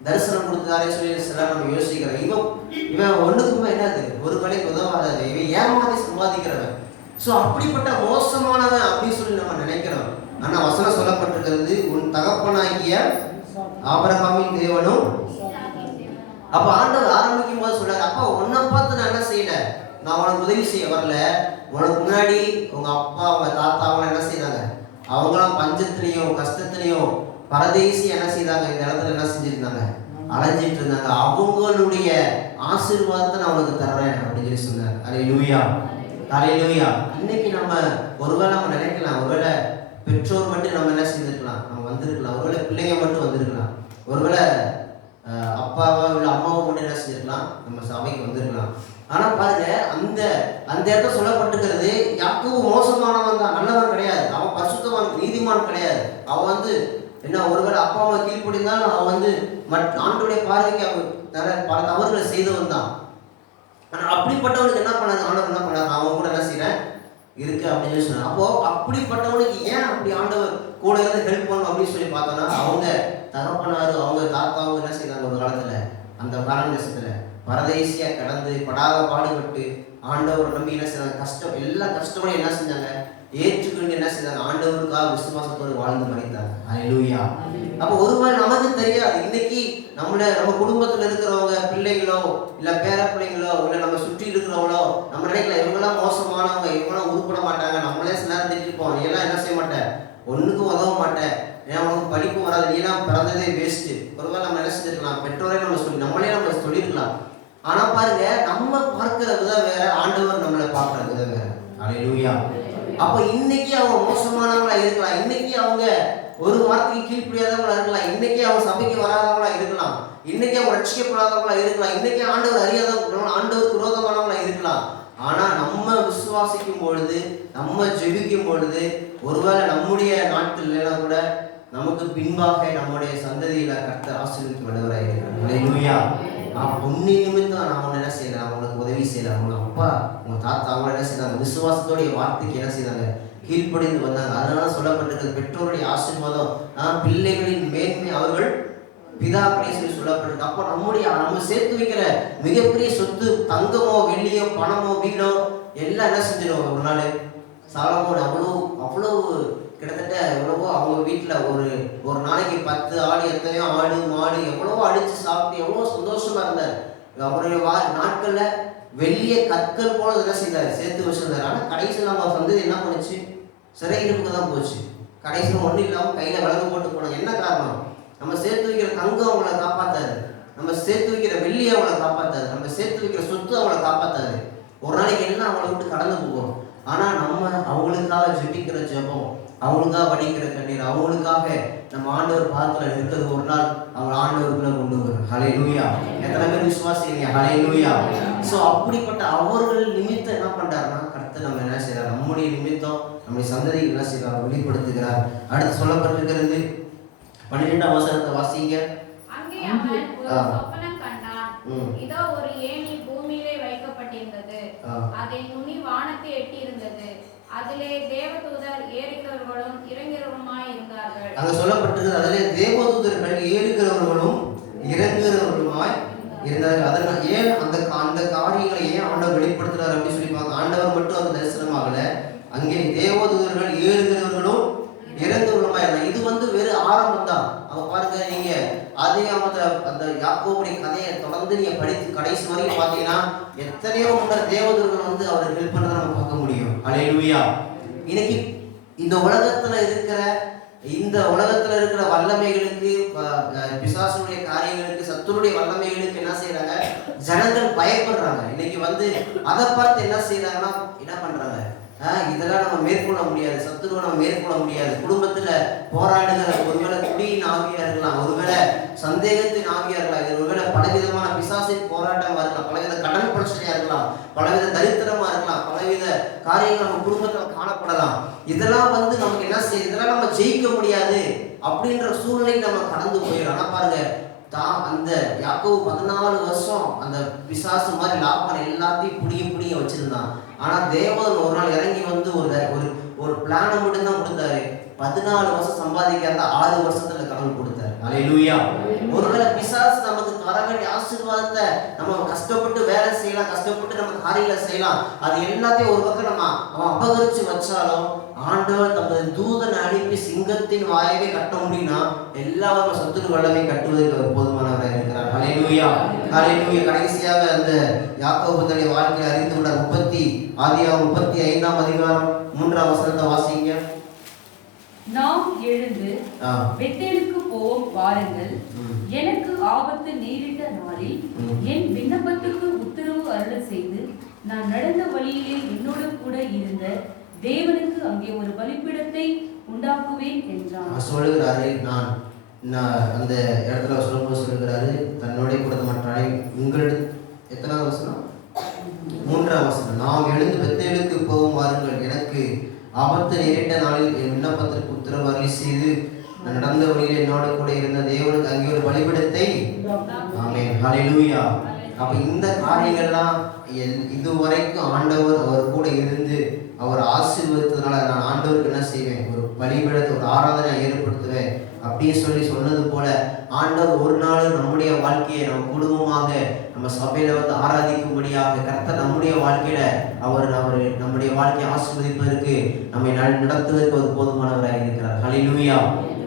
தரிசனம் கொடுத்தாரே சொல்லி சில நம்ம யோசிக்கிறோம். இவன் ஒண்ணுக்குமே என்னது, ஒரு வேலைக்கு உதவாதது, இவன் ஏமாத்தி சம்பாதிக்கிறவன், ஸோ அப்படிப்பட்ட மோசமானவன் அப்படின்னு சொல்லி நம்ம நினைக்கிறோம். ஆனா வசனம் சொல்லப்பட்டிருக்கிறது, உன் தகப்பனாகிய ஆபிரகாமின் தேவனும். அப்ப ஆண்டவர் ஆரம்பிக்கும் போது சொல்றாரு, அப்பா உன்னை பார்த்து நான் என்ன செய்யல, நான் உனக்கு உதவி செய்ய வரல. உனக்கு முன்னாடி உங்க அப்பா உங்க தாத்தா அவங்க என்ன செய்தாங்க, அவங்களாம் பஞ்சத்திலையும் கஷ்டத்திலையும் பரதேசி என்ன செய்தாங்க, இந்த இடத்துல என்ன செஞ்சிருந்தாங்க, அலைஞ்சிட்டு இருந்தாங்க. அவங்களுடைய ஆசீர்வாதத்தை நான் உனக்கு தர்றேன் அப்படின்னு சொல்லி சொன்னார். அல்லேலூயா, அல்லேலூயா. இன்னைக்கு நம்ம ஒருவேளை நம்ம நினைக்கலாம், ஒருவேளை பெற்றோர் மட்டும் நம்ம என்ன செய்திருக்கலாம், நம்ம வந்திருக்கலாம், ஒருவேளை பிள்ளைங்க மட்டும் வந்திருக்கலாம், ஒருவேளை அப்பாவோ இல்லை அம்மாவோ மட்டும் என்ன செஞ்சிருக்கலாம், நம்ம சபைக்கு வந்திருக்கலாம். ஆனா பாருங்க, அந்த இடத்துல சொல்லப்பட்டிருக்கிறது, யாக்கோபு மோசமானவன் தான், நல்லவன் கிடையாது, அவன் பரிசுத்தவான் நீதிமான் கிடையாது. அவன் என்ன ஒருவேளை அப்பா அம்மா கீழ்ப்படிந்தாலும் அவன் ஆண்டோடைய பார்வைக்கு அவன் பல தவறுகளை செய்தவன் தான். ஆனால் அப்படிப்பட்டவனுக்கு என்ன பண்ணாது, ஆண்டவர் என்ன பண்ணாரு, அவன் கூட என்ன செய்யறேன் இருக்கு அப்படின்னு சொன்னான். அப்போ அப்படிப்பட்டவனுக்கு ஏன் அப்படி ஆண்டவர் கூட இருந்து ஹெல்ப் பண்ணணும் அப்படின்னு சொல்லி பார்த்தோன்னா, அவங்க தகப்பனாரு அவங்க தாத்தாவும் என்ன செய்தாங்க, ஒரு காலத்துல அந்த காரண தேசத்துல பரதேசியா கடந்து படாத பாடுபட்டு ஆண்டவர் நம்பி என்ன செய்தாங்க, கஷ்டம் எல்லா கஷ்டமும் என்ன செஞ்சாங்க, ஏற்றுக்கொண்டு என்ன செய்தாங்க, ஆண்டவருக்காக விசுவாசத்தோடு வாழ்ந்து மறைத்தாங்க. அல்லேலூயா. அப்போ ஒருவேளை நமக்கு தெரியாது, இன்னைக்கு நம்ம குடும்பத்துல இருக்கிறவங்க பிள்ளைகளோ இல்ல பேர பிள்ளைங்களோ இல்ல நம்ம சுற்றி இருக்கிறவங்களோ நம்ம நினைக்கலாம், இவங்கெல்லாம் மோசமானவங்க, இவங்கெல்லாம் உருப்பட மாட்டாங்க, நம்மளே சில நேரம் திட்டிருப்போம், நீ எல்லாம் என்ன செய்ய மாட்டேன், ஒண்ணுக்கும் உதவ மாட்டேன், ஏன் உனக்கு படிப்பு வராது, நீ எல்லாம் பிறந்ததே வேஸ்ட். ஒருவேளை நம்ம என்ன செஞ்சிருக்கலாம், பெற்றோரே நம்மளே நம்ம சொல்லிருக்கலாம். ஆனா பாருங்க, நம்ம பார்க்கிற விதம் வேற, ஆண்டவர் நம்மளை பார்க்கிற விதம் வேற. அல்லேலூயா. அப்ப இன்னைக்கு அவங்க மோசமானவங்களா இருக்கலாம், இன்னைக்கு அவங்க ஒரு வார்த்தைக்கு கீழ்ப்படியாதவங்களா இருக்கலாம், இன்னைக்கு அவங்க சபைக்கு வராதவங்களா இருக்கலாம், இன்னைக்கு அவங்க ரட்சிக்கப்படாதவங்களா இருக்கலாம், இன்னைக்கு ஆண்டவர் அறியாதவங்க, ஆண்டவருக்கு விரோதமானவங்களா இருக்கலாம். ஆனா நம்ம விசுவாசிக்கும் பொழுது, நம்ம ஜெபிக்கும் பொழுது, ஒருவேளை நம்முடைய நாட்டில் இல்லைன்னா கூட நமக்கு பின்பாக நம்முடைய சந்ததியில கர்த்தர் ஆசீர்வதித்து வருவராக இருக்கிறார். அல்லேலூயா, உன்னை நிமித்தம் நான் உன்னை என்ன செய்யறேன், அவங்களுக்கு உதவி செய்யறேன். அவங்க அப்பா உங்க தாத்தா அவங்க என்ன செய்யறாங்க, விசுவாசத்தோடைய வார்த்தைக்கு என்ன செய்யறாங்க, கீழ்ப்படிந்து வந்தாங்க. அதனால சொல்லப்பட்டிருக்கிறது பெற்றோருடைய ஆசீர்வாதம் பிள்ளைகளின் மேன்மை அவர்கள் பிதாக்களை சொல்லப்பட்டிருக்கு. அப்போ நம்ம சேர்த்து வைக்கிற மிகப்பெரிய சொத்து தங்கமோ வெள்ளியோ பணமோ வீடோ எல்லாம் என்ன செஞ்சிடும் ஒரு நாள். சாலமோன் அவ்வளோ கிட்டத்தட்ட எவ்வளவோ அவங்க வீட்டில் ஒரு நாளைக்கு 10 ஆடு, எத்தனையோ ஆடு மாடு எவ்வளவோ அடித்து சாப்பிட்டு எவ்வளோ சந்தோஷமா இருந்தார். அவருடைய நாட்களில் வெள்ளிய கற்கள் போல என்ன செய்தார், சேர்த்து வச்சிருந்தார். ஆனால் கடைசியில் நம்ம சந்ததி என்ன பண்ணுச்சு, சிறையிருப்புக்கு தான் போச்சு. கடைசியில் ஒன்றும் இல்லாமல் கையில் விலங்கு போட்டு போனோம். என்ன காரணம், நம்ம சேர்த்து வைக்கிற தங்கம் அவங்கள காப்பாற்றாது, நம்ம சேர்த்து வைக்கிற வெள்ளியை அவங்கள காப்பாற்றாது, நம்ம சேர்த்து வைக்கிற சொத்து அவங்கள காப்பாற்றாது. ஒரு நாளைக்கு எல்லாம் அவங்கள விட்டு கடந்து போகும். ஆனால் நம்ம அவங்களுக்காக ஜெபிக்கிற ஜெபம், அவங்களுக்காக வடிக்கிற கண்ணீர், அவங்களுக்காக நம்ம ஆண்டவர் பாதத்தில் இருக்கிறது ஒரு நாள் அவங்க ஆண்டவருக்குள்ள கொண்டு வரும். ஹல்லேலூயா. எத்தனை பேர் விசுவாசிங்க? ஹல்லேலூயா. ஸோ அப்படிப்பட்ட அவர்கள் நிமித்தம் என்ன பண்றாருன்னா கர்த்தர் நம்ம என்ன செய்யறார், நம்முடைய நிமித்தம் நம்முடைய சந்ததிக்கு என்ன செய்யறார், வெளிப்படுத்துகிறார். அடுத்து சொல்லப்பட்டிருக்கிறது 12ஆம் வசனத்தை வாசிங்க. அங்கே அவன் ஒரு சொப்பனம் கண்டான். இதோ ஒரு ஏணி பூமியிலே வைக்கப்பட்டிருந்தது, அதன் நுனி வானத்தை எட்டி இருந்தது, அதிலே தேவதூதர் ஏறுகிறவர்களும் இறங்குகிறவருமாய் இருந்தார்கள். அங்க சொல்லப்பட்டிருக்கிறது அதிலே தேவதூதர்கள் ஏறுகிறவர்களும் இறங்குகிறவர்களுமாய் இருந்தார்கள். அதனால ஏன் அந்த காரியங்களை ஏன் ஆண்டவர் வெளிப்படுத்துறாரு அப்படின்னு சொல்லிப்பாங்க. ஆண்டவர் மட்டும் அந்த தரிசனமாகல, அங்கே தேவதூதர்கள் ஏறுகிறவர்களும் இறங்குகிறவருமாய் இருந்தாங்க. இது வெறும் ஆரம்பம் தான். அவங்க பாருங்க, நீங்க ஆதியாகமத்துல அந்த யாக்கோபுடைய கதையை தொடர்ந்து நீங்க படித்து கடைசி வரைக்கும் பார்த்தீங்கன்னா எத்தனையோ முன்னர் தேவதூதர்கள் அவரை ஹெல்ப் பண்ணதை நம்ம பார்க்க முடியும். ஹல்லேலூயா. இன்னைக்கு இந்த உலகத்துல இருக்கிற வல்லமைகளுக்கு, பிசாசுடைய காரியங்களுக்கு, சத்துருடைய வல்லமைகளுக்கு என்ன செய்யறாங்க, ஜனங்கள் பயப்படுறாங்க. இன்னைக்கு அதை பார்த்து என்ன செய்யறாங்கன்னா என்ன பண்றாங்க, இதெல்லாம் நம்ம மேற்கொள்ள முடியாது, சத்துருவை நம்ம மேற்கொள்ள முடியாது. குடும்பத்துல போராடுகிற ஒருவேளை குடியின் ஆவியா இருக்கலாம், ஒருவேளை சந்தேகத்தின் ஆவியா இருக்கலாம், ஒருவேளை பலவிதமான பிசாசின் போராட்டமா இருக்கலாம், பலவித கடன் பிரச்சனையா இருக்கலாம், பலவித தரித்திரமா இருக்கலாம், பலவித காரியங்கள் நம்ம குடும்பத்துல காணப்படலாம். இதெல்லாம் நமக்கு என்ன செய்யுது, இதெல்லாம் நம்ம ஜெயிக்க முடியாது அப்படின்ற சூழ்நிலைக்கு நம்ம கடந்து போயிடும். ஆனா பாருங்க, அந்த யாக்கோபு 14 வருஷம் அந்த பிசாசு மாதிரி லாபான் எல்லாத்தையும் புடிய வச்சிருந்தான். ஆனா தேவன் ஒரு நாள் இறங்கி ஒரு பிளானை மட்டும் தான் கொடுத்தாரு. 14 வருஷம் சம்பாதிக்காத 6 வருஷத்துல கடவுள் கொடுத்தாரு. ஹல்லேலூயா. ஒருவேளை பிசாசு நமக்கு தர வேண்டிய ஆசீர்வாதத்தை நம்ம கஷ்டப்பட்டு வேலை செய்யலாம், கஷ்டப்பட்டு நம்ம காரியங்களை செய்யலாம், அது எல்லாத்தையும் ஒரு பக்கம் அவன் அபகரிச்சு வச்சாலும் ஆண்டவர் தமது தூதனை அனுப்பி சிங்கத்தின் வாயவே கட்ட முடியும்னா எல்லாரும் சத்துரு வல்லமை கட்டுவதற்கு அவர் போதுமானவராக இருக்கிறார். ஹல்லேலூயா. ஹல்லேலூயா. கடைசியாக அந்த யாக்கோபு தன்னுடைய வாழ்க்கையை அறிந்து கொண்டார். ஆதியாகமம் 35ஆம் அதிகாரம் 3ஆம் வசனத்தை வாசிங்க. நாம் எழுந்து பெத்தேலுக்கு போவோம் வாருங்கள். எனக்கு ஆபத்து நேரிட்ட நாளில் என் விண்ணப்பத்துக்கு உத்தரவு அருளச் செய்து நான் நடந்த வழியிலே என்னோடு கூட இருந்த தேவனுக்கு அங்கே ஒரு பலிபீடத்தை உண்டாக்குவேன் என்றான். சொல்லுகிறாரு, நான் அந்த இடத்துல சொல்லும்போது சொல்லுகிறாரு, தன்னோட கூட மற்ற உங்களிடம் எத்தனாவது வசனம்? 3ஆம் வசனம். நாம் எழுந்து பெத்தேலுக்கு போவோம் வாருங்கள், எனக்கு ஆபத்து நேரிட்ட நாளில் என் விண்ணப்பத்திற்கு உத்தரவு அருளி செய்து நடந்த வழியில் என்னோடு கூட இருந்த தேவனுக்கு அங்கே ஒரு பலிபீடத்தை. ஆமென். ஹல்லேலூயா. அப்ப இந்த காரியங்கள்லாம் இதுவரைக்கும் ஆண்டவர் அவர் கூட இருந்து அவர் ஆசீர்வதித்ததுனால நான் ஆண்டவருக்கு என்ன செய்வேன், ஒரு பலிபீடத்தை, ஒரு ஆராதனை ஏற்படுத்துவேன் அப்படின்னு சொன்னது போல ஆண்டவர் ஒரு நாள் நம்முடைய வாழ்க்கையை நம்ம குடும்பமாக நம்ம சபையில ஆராதிக்கும்படியாக கர்த்தர் நம்முடைய வாழ்க்கையில அவர் நம்முடைய வாழ்க்கையை ஆசீர்வதிப்பதற்கு நம்மை நடத்துவதற்கு ஒரு போதுமானவராக இருக்கிறார். ஹல்லேலூயா.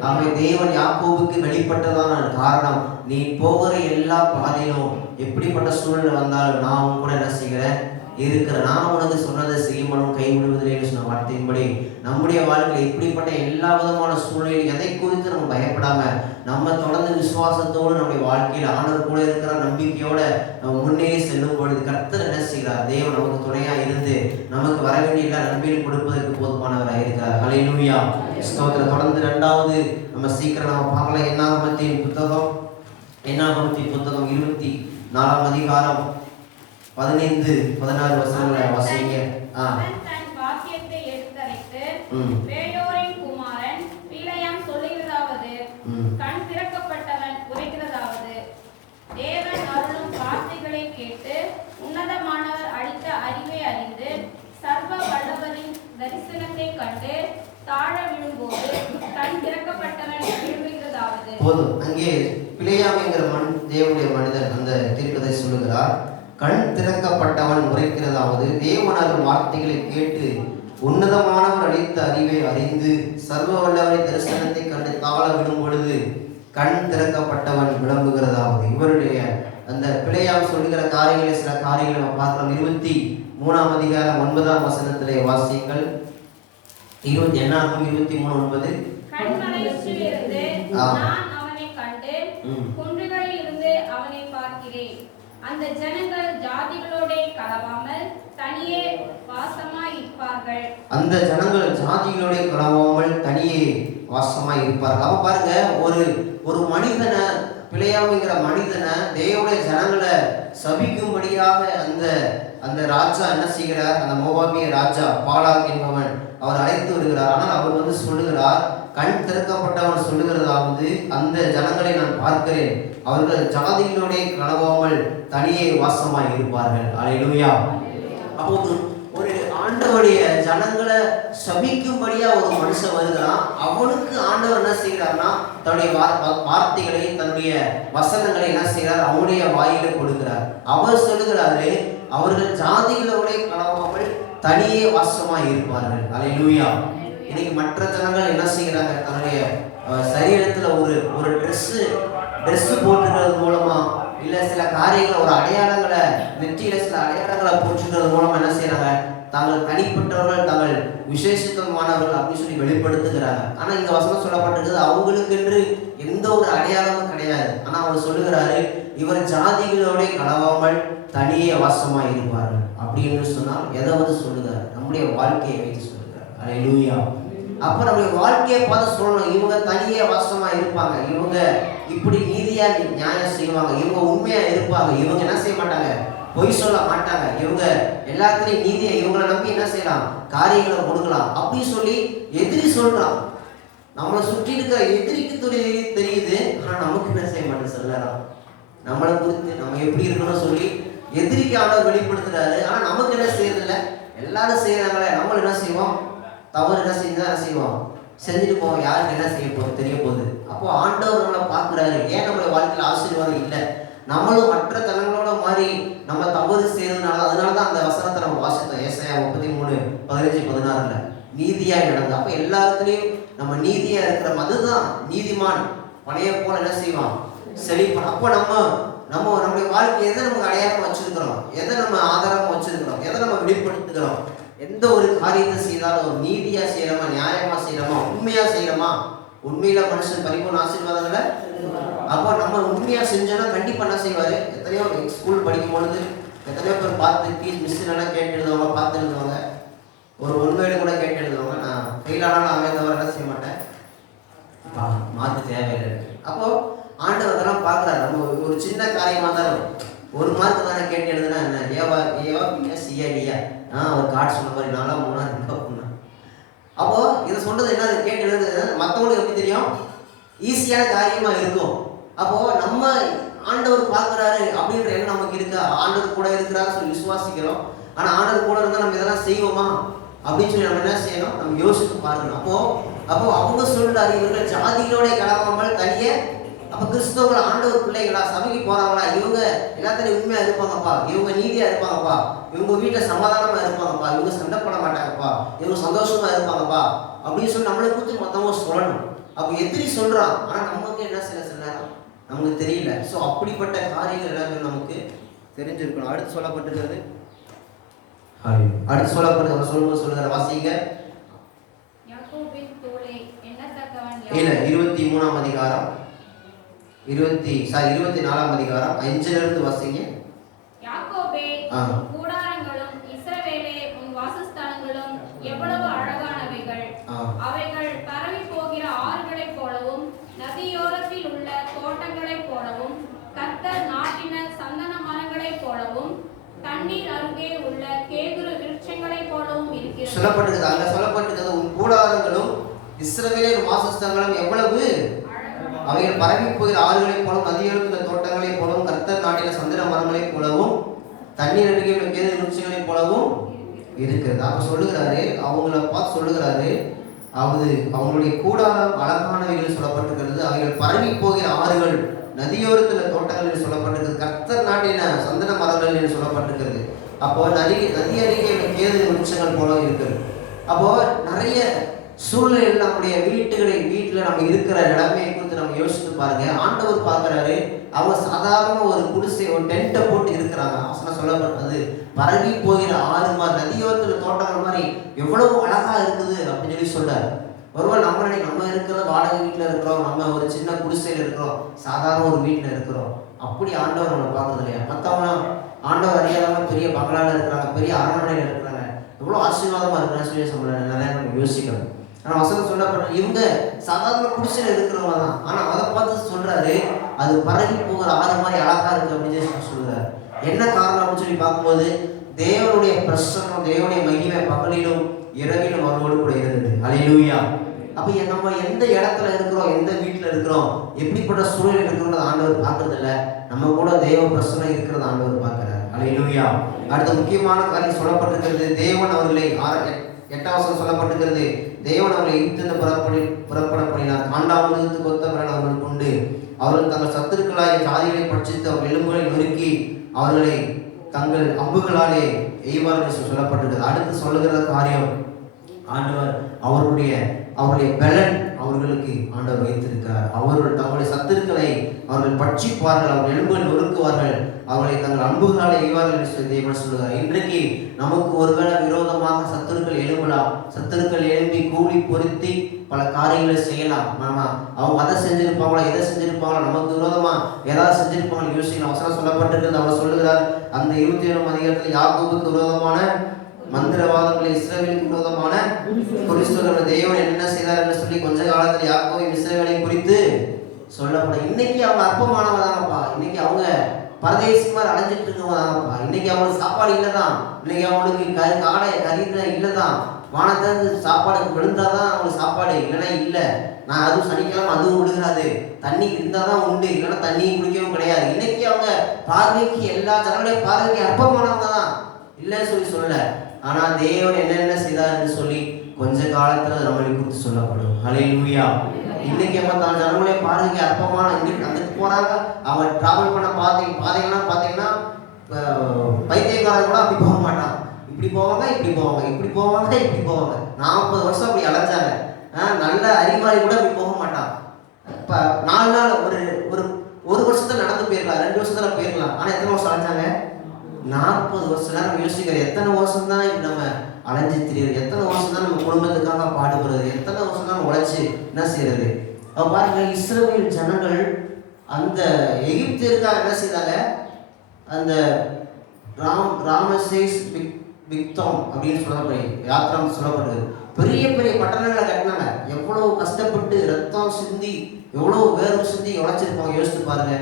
ஆகவே தேவன் யாக்கோபுக்கு வெளிப்பட்டதான காரணம், நீ போகிற எல்லா பாதையிலும் எப்படிப்பட்ட சூழ்நிலை வந்தாலும் நான் உன் கூட என்ன செய்கிறேன் இருக்கிற, நான் உனக்கு சொன்னதை செய்யணும் கைவிடுவதில்லை சொன்ன வார்த்தையின்படி நம்முடைய வாழ்க்கையில் இப்படிப்பட்ட எல்லா விதமான சூழ்நிலையும் எதை குறித்து நம்ம பயப்படாம நம்ம தொடர்ந்து விசுவாசத்தோடு நம்முடைய வாழ்க்கையில் ஆண்டவர் கூட இருக்கிற நம்பிக்கையோட நம்ம முன்னேறி செல்லும் பொழுது கர்த்தர் என்ன செய்கிறார், தேவன் நமக்கு துணையா இருந்து நமக்கு வர வேண்டிய எல்லா நன்மையும் கொடுப்பதற்கு போதுமானவராக இருக்கிறார். ஹல்லேலூயா. ஸ்தோத்திரம். தொடர்ந்து 2வது நம்ம சீக்கிரம் நம்ம பார்க்கலாம். என்னாகமத்தின் புத்தகம் 24ஆம் அதிகாரம் 15-16 வசனங்களை வாசிங்க. அவன் தன் வாக்கியத்தை எடுத்துரைத்து பேயோரின் குமாரன் பிலேயாம் சொல்லுகிறதாவது, கண் திறக்கப்பட்டவன் உரைக்கிறதாவது, தேவன் அருளும் போதும். அங்கே பிலேயாமிங்கிற தேவனுடைய மனிதன் அந்த தீர்க்கதை சொல்லுகிறார், கண் திறக்கப்பட்டவன் உரைக்கிறதாவது, தேவனர்கள் வார்த்தைகளை கேட்டு உன்னதமானவர் அளித்த அறிவை அறிந்து சர்வ வல்லவரை தரிசனத்தை கண்டு தாழ விடும் பொழுது கண் திறக்கப்பட்டவன் விளம்புகிறதாவது. இவருடைய அந்த பிழையாம் சொல்லுகிற காரியங்களை சில காரியங்களை நம்ம பார்க்கலாம். 23ஆம் அதிகாரம் 9ஆம் வசனத்திலே வாசியுங்கள். 23:9. கண்மலையிலிருந்து நான் அவனை கண்டு குன்றுகளில் இருந்து அவனை பார்க்கிறேன். அந்த ஜனங்கள் ஜாதிகளோட கலவாமல் தனியே வாசமாய் இருப்பார்கள். அந்த ஜனங்கள் ஜாதிகளோட கலவாமல் தனியே வாசமாய் இருப்பார்கள். அப்ப பாருங்க, ஒரு மனிதனை, பிழையாமிங்கிற மனிதனை தேவனுடைய ஜனங்களை சபிக்கும்படியாக அந்த ராஜா என்ன செய்கிறார்? அந்த மோவாபிய ராஜா பாலாக் என்பவன் அவர் அழைத்து வருகிறார். ஆனால் அவர் சொல்லுகிறார், கண் திறக்கப்பட்டவன் சொல்லுகிறதாவது, அந்த ஜனங்களை நான் பார்க்கிறேன், அவர்கள் ஜாதிகளோட கலவாமல் தனியே வாசமாய் இருப்பார்கள். அல்லேலூயா. அப்போது ஒரு ஆண்டவருடைய ஜனங்களை சபிக்கும்படியா ஒரு மனுஷன் வருகிறான். அவனுக்கு ஆண்டவர் என்ன செய்கிறார்னா தன்னுடைய வார்த்தைகளை, தன்னுடைய வசனங்களை என்ன செய்கிறார்? அவனுடைய வாயில கொடுக்கிறார். அவர் சொல்லுகிறாரு, அவர்கள் ஜாதிகளோட கலவாமல் தனியே வாசமாய் இருப்பார்கள். அல்லேலூயா. இன்னைக்கு மற்ற ஜனங்கள் என்ன செய்கிறாங்க? தன்னுடைய சரீரத்துல ஒரு ட்ரெஸ் போட்டுக்கிறது மூலமா, இல்ல சில காரியங்களை, ஒரு அடையாளங்களை, நெற்றியில சில அடையாளங்களை போட்டுக்கிறது மூலமா என்ன செய்யறாங்க? தாங்கள் தனிப்பட்டவர்கள், தாங்கள் விசேஷமானவர்கள் அப்படின்னு சொல்லி வெளிப்படுத்துகிறாங்க. ஆனா இங்க வசனம் சொல்லப்பட்டிருக்கிறது, அவங்களுக்கு என்று எந்த ஒரு அடையாளமும் கிடையாது. ஆனா அவர் சொல்லுகிறாரு, இவர் ஜாதிகளோட கலவாமல் தனியே வாசமாய் இருப்பார்கள் அப்படின்னு சொன்னால் எதை சொல்லுகிறார்? நம்முடைய வாழ்க்கையை வைத்து சொல்லுகிறார். அல்லேலூயா. அப்ப நம்முடைய வாழ்க்கையை பார்த்து சொல்லணும், இவங்க தனியே வாசமா இருப்பாங்க, இவங்க இப்படி நீதியா நியாயம் செய்வாங்க, இவங்க உண்மையா இருப்பாங்க, இவங்க என்ன செய்ய மாட்டாங்க? பொய் சொல்ல மாட்டாங்க, இவங்க எல்லாத்துலயும் நீதியை, இவங்களை நம்பி என்ன செய்யலாம்? காரியங்களை கொடுக்கலாம் அப்படி சொல்லி எதிரி சொல்றான். நம்மளை சுற்றி இருக்கிற எதிரிக்கு தெரியுது, ஆனா நமக்கு என்ன செய்ய மாட்டேன் சொல்லலாம். நம்மளை குறித்து நம்ம எப்படி இருக்கணும்னு சொல்லி எதிரிக்கு ஆளை வெளிப்படுத்துறாரு. ஆனா நமக்கு என்ன செய்யறதில்ல, எல்லாரும் செய்யறாங்களே, நம்மளும் என்ன செய்வோம்? தவறு என்ன செஞ்சா என்ன செய்வோம்? செஞ்சுட்டு போவோம். யாருக்கு என்ன செய்ய போகுது? தெரிய போகுது. அப்போ ஆண்டவர் நம்மளை பார்க்குறாரு. ஏன் நம்மளுடைய வாழ்க்கையில் ஆசீர்வாதம் இல்லை? நம்மளும் மற்ற தனங்களோட மாதிரி நம்ம தவறு செய்யறதுனால, அதனாலதான் அந்த வசனத்தை நம்ம வாசித்தோம். ஏசாயா 33:15-16 நீதியா நடந்தது. அப்ப எல்லாத்துலயும் நம்ம நீதியா இருக்கிற அதுதான் நீதிமான் பழைய போல என்ன செய்வான்? செழிப்பான். அப்போ நம்முடைய வாழ்க்கை எதை நமக்கு அடையாளமா வச்சிருக்கிறோம், எதை நம்ம ஆதாரமா வச்சிருக்கிறோம், எதை நம்ம வெளிப்படுத்துகிறோம், எந்த ஒரு காரியத்தை செய்தாலும் ஒரு நீதியா செய்யறோமா, நியாயமா செய்யறோமா, உண்மையா செய்யறோமா? உண்மையில மனுஷன் பரிபூர்ண ஆசீர்வாதங்களை. அப்போ நம்ம உண்மையா செஞ்சோம்னா கண்டிப்பா என்ன செய்வாரு? எத்தனையோ ஸ்கூல் படிக்கும் பொழுது எத்தனையோ பேர் பார்த்து மிஸ் எல்லாம் கேட்டு எழுதுவாங்க, பார்த்து எழுதுவாங்க, ஒரு ஒன்வேடு கூட கேட்டு எழுதுவாங்க. நான் ஃபெயில் ஆனாலும் அவன் தவிர என்ன செய்ய மாட்டேன், மாற்று தேவையில்லை. அப்போ ஆண்டவர் அதெல்லாம் பார்க்குறாரு. நம்ம ஒரு சின்ன காரியமா தான் ஒரு மார்க் தானே கேட்டு எழுதுனா என்ன, ஏவா சிஐடியா ஒரு கார்டு சொன்ன மாதிரி 4 3 2 அப்போ இதை சொல்றது என்ன? கேட்டு எழுதுறது மற்றவங்களுக்கு எப்படி தெரியும்? ஈஸியான காரியமா இருக்கும். அப்போ நம்ம ஆண்டவர் பார்க்குறாரு அப்படின்ற எண்ணம் நமக்கு இருக்கா? ஆண்டவர் கூட இருக்கிறாரு சொல்லி விசுவாசிக்கிறோம். ஆனா ஆண்டவர் கூட இருந்தால் நம்ம இதெல்லாம் செய்வோமா அப்படின்னு சொல்லி நம்ம என்ன செய்யணும்? நம்ம யோசித்து பார்க்கணும். அப்போ அவங்க சொல்றாரு, இவர்கள் ஜாதிகளோட கலவாமல் தனியே. அப்ப கிறிஸ்தவர்கள் ஆண்டவர் பிள்ளைகளா, சபைக்கு போறாங்களா, இவங்க எல்லாத்தையும் உண்மையா இருப்பாங்கப்பா, இவங்க நீதியா இருப்பாங்கப்பா, இவங்க வீட்டுல சமாதானமா இருப்பாங்கப்பா, இவங்க சண்டை போட மாட்டாங்கப்பா, இவங்க சந்தோஷமா இருப்பாங்கப்பா அப்படின்னு சொல்லி நம்மளை குறித்து மொத்தமா சொல்லணும். அப்ப எதிரி சொல்றான், ஆனா நமக்கு என்ன சில நேரம் நமக்கு தெரியல. ஸோ அப்படிப்பட்ட காரியங்கள் எல்லாமே நமக்கு தெரிஞ்சிருக்கணும். அடுத்து சொல்லப்பட்டிருக்கிறது, சொல்லுகிற வாசிங்க. இல்ல 23ஆம் அதிகாரம் 24ஆம் அதிகாரம் 5 வாசிங்க. யாக்கோபே, கூடாரங்களும் இஸ்ரவேலே உன் வாசஸ்தலங்களும் எவ்வளவு அழகானவைகள். அவைகள் பரவி போகிற ஆறுகளைப் போலவும் நதியோரத்தில் உள்ள தோட்டங்களைப் போலவும் கர்த்தர் நாட்டின சந்தன மரங்களைப் போலவும் தண்ணீர் அருகே உள்ள கேதுரு விருட்சங்களைப் போலவும் இருக்கிறது. சொல்லப்பட்டிருக்கிறது உன் கூடாரங்களும் இஸ்ரவேலின் வாசஸ்தலங்களும் எவ்வளவு அவைகள் பரவி போகிற ஆறுகளைப் போலவும் நதியோரத்தில் தோட்டங்களைப் போலவும் கர்த்தர் நாட்டின சந்தன மரங்களைப் போலவும் தண்ணீர் அருகே உள்ள கேதுரு விருட்சங்களைப் போலவும் இருக்கிறது. அப்ப சொல்லுகிறாரு, அவங்கள பார்த்து சொல்லுகிறாரு, அதாவது அவங்களுடைய கூடாரம் அழகானவைகள் சொல்லப்பட்டிருக்கிறது. அவைகள் பரவி போகிற ஆறுகள், நதியோரத்தில் தோட்டங்கள் என்று சொல்லப்பட்டிருக்கிறது. கர்த்தர் நாட்டின சந்தன மரங்கள் என்று சொல்லப்பட்டிருக்கிறது. அப்போ நதி அருகே கேது விருட்சங்கள் போல இருக்கிறது. அப்போ நிறைய சூழ்நிலை நம்முடைய வீட்டில் நம்ம இருக்கிற இடமே குறித்து நம்ம யோசித்து பாருங்க. ஆண்டவர் பார்க்குறாரு, அவங்க சாதாரண ஒரு குடிசை, ஒரு டென்ட்டை போட்டு இருக்கிறாங்க. அவசரம் சொல்லப்பட்டது பரவி போகிற ஆறு மாதிரி நதியோரத்தில் தோட்டங்கள் மாதிரி எவ்வளவு அழகா இருக்குது அப்படின்னு சொல்லி சொல்றாரு. ஒருவேளை நம்ம இருக்கிற வாடகை வீட்டில் இருக்கிறோம், நம்ம ஒரு சின்ன குடிசையில் இருக்கிறோம், சாதாரண ஒரு வீட்டில் இருக்கிறோம். அப்படி ஆண்டவர் நம்மளை பார்க்கறது இல்லையா? மற்றவங்களாம் ஆண்டவர் அறியாதவங்க பெரிய பங்களாவில் இருக்கிறாங்க, பெரிய அரண்மனையில் இருக்கிறாங்க, எவ்வளோ ஆசீர்வாதமாக இருக்கிறான்னு சொல்லி நிறைய நம்ம யோசிக்கணும். ஆனால் வசனம் சொல்லப்பட்ட இவங்க சாதாரண குடிசையில் இருக்கிறவங்க தான். ஆனால் அதை பார்த்து சொல்றாரு, அது பரவி போகிற ஆறு மாதிரி அழகா இருக்கு அப்படின்னு சொல்றாரு. என்ன காரணம் அப்படின்னு சொல்லி பார்க்கும்போது, தேவனுடைய பிரசன்னம், தேவனுடைய மகிமை பகலிலும் இரவிலும் அவரோடு கூட இருந்தது. அல்லேலூயா. அப்ப நம்ம எந்த இடத்துல இருக்கிறோம், எந்த வீட்டில் இருக்கிறோம், எப்படிப்பட்ட சூழல் இருக்கிறோம் ஆண்டவர் பார்க்கறது இல்லை. நம்ம கூட தேவ பிரசன்னம் இருக்கிறது ஆண்டவர் பார்க்கிறார். அல்லேலூயா. அடுத்த முக்கியமான காரியம் சொல்லப்பட்டிருக்கிறது, தேவன் அவர்களை 8வது சொல்லப்பட்டிருக்கிறது, தேவன் அவர்களை ஈர்த்து புறப்பட பண்ணினார். காண்டாமிருகத்துக்கு ஒத்த பலன் அவர்கள் கொண்டு அவர்கள் தங்கள் சத்துருக்களாய் ஜாதிகளை பட்சித்து அவர் எலும்புகளை நொறுக்கி அவர்களை தங்கள் அம்புகளாலே எய்வார்கள் சொல்லப்பட்டிருக்கிறது. அடுத்து சொல்லுகிற காரியம், ஆண்டவர் அவருடைய பலன் அவர்களுக்கு ஆண்டவர் வைத்திருக்கிறார். அவர்கள் தங்களுடைய சத்துருக்களை அவர்கள் பட்சிப்பார்கள், அவர்கள் எலும்புகள் நொறுக்குவார்கள், அவர்களை தங்கள் அம்புகளால் எய்வார்கள் என்று தேவன் சொல்லுகிறார். இன்றைக்கு நமக்கு ஒருவேளை விரோதமாக சத்துருக்கள் எழும்பலாம். சத்துருக்கள் எழும்பி கூலி பொருத்தி பல காரியங்களை செய்யலாம். அவங்க அதை செஞ்சிருப்பாங்களா, இதை செஞ்சிருப்பாங்களா, நமக்கு விரோதமா ஏதாவது செஞ்சிருப்பாங்க யோசிக்கலாம். அவசரம் சொல்லப்பட்டிருக்கிறது. அவர் சொல்லுகிறார், அந்த 27ஆம் அதிகாரத்தில் யாக்கோபுக்கு விரோதமான மந்திரவாதங்களை, இஸ்ரவேலுக்கு விரோதமான குறிஸ்தவர்கள் தேவன் என்ன செய்தார் என்று சொல்லி கொஞ்ச காலத்தில் யாக்கோபையும் இஸ்ரவேலையும் குறித்து சொல்லப்படும். இன்னைக்கு அவங்க அற்பமானவங்க தானப்பா, இன்னைக்கு அவங்க பரதேசிமார் அலைஞ்சிட்டு இருக்கவங்க தானப்பா, இன்னைக்கு அவங்களுக்கு சாப்பாடு இல்லைதான், இன்னைக்கு அவங்களுக்கு காடை கறி இல்லைதான், வானத்திலிருந்து சாப்பாடு விழுந்தாதான் அவங்களுக்கு சாப்பாடு, இல்லைன்னா இல்லை. நான் அதுவும் சனிக்கிழமை அதுவும் விழுகாது, தண்ணி இருந்தால் தான் உண்டு, இல்லைன்னா தண்ணியும் குடிக்கவும் கிடையாது. இன்னைக்கு அவங்க பார்வைக்கு, எல்லா ஜனங்களுடைய பார்வைக்கு அற்பமானவங்க தான், இல்லைன்னு சொல்லல. ஆனா தேவன் என்னென்ன செய்தார் என்று சொல்லி கொஞ்ச காலத்துல நம்மளை குறித்து சொல்லப்படும். ஹல்லேலூயா. இன்னைக்கு நம்ம தான் ஜனங்களுடைய பார்வைக்கு அற்பமான அங்கிட்டு போறாங்க. அவங்க டிராவல் பண்ண பாதைகள்லாம் பார்த்தீங்கன்னா பைத்தியக்காரன் கூட அப்படி போக மாட்டான், இப்படி போவாங்க, இப்படி போவாங்க, இப்படி போவாங்க, இப்படி போவாங்க. 40 வருஷம் அப்படி அலைஞ்சாங்க. நல்ல அறிவாளி கூட அப்படி போக மாட்டான். இப்போ 4 நாள் ஒரு வருஷத்துல நடந்து போயிருக்கலாம், 2 வருஷத்துல போயிருக்கலாம். ஆனா எத்தனை வருஷம் அலைஞ்சாங்க? 40 வருஷம். நம்ம யோசிக்கிறோம், எத்தனை வருஷம் தான் இப்படி நம்ம அலைஞ்சு திரியுது, எத்தனை வருஷம் தான் நம்ம குடும்பத்துக்காக பாடுபடுறது, எத்தனை வருஷம் தான் உழைச்சி என்ன செய்யறது. அப்ப பாருங்க, இஸ்ரவேல் ஜனங்கள் அந்த எகிப்திற்காக என்ன செய்தாங்க, அந்த ராமசேஸ் பிக்தோம் அப்படின்னு சொல்லப்படுது, யாத்திரம் சொல்லப்படுது. பெரிய பெரிய பட்டணங்களை கட்டினாங்க. எவ்வளவு கஷ்டப்பட்டு ரத்தம் சிந்தி, எவ்வளவு வேர்வை சிந்தி உழைச்சிருப்பாங்க. யோசித்து பாருங்க.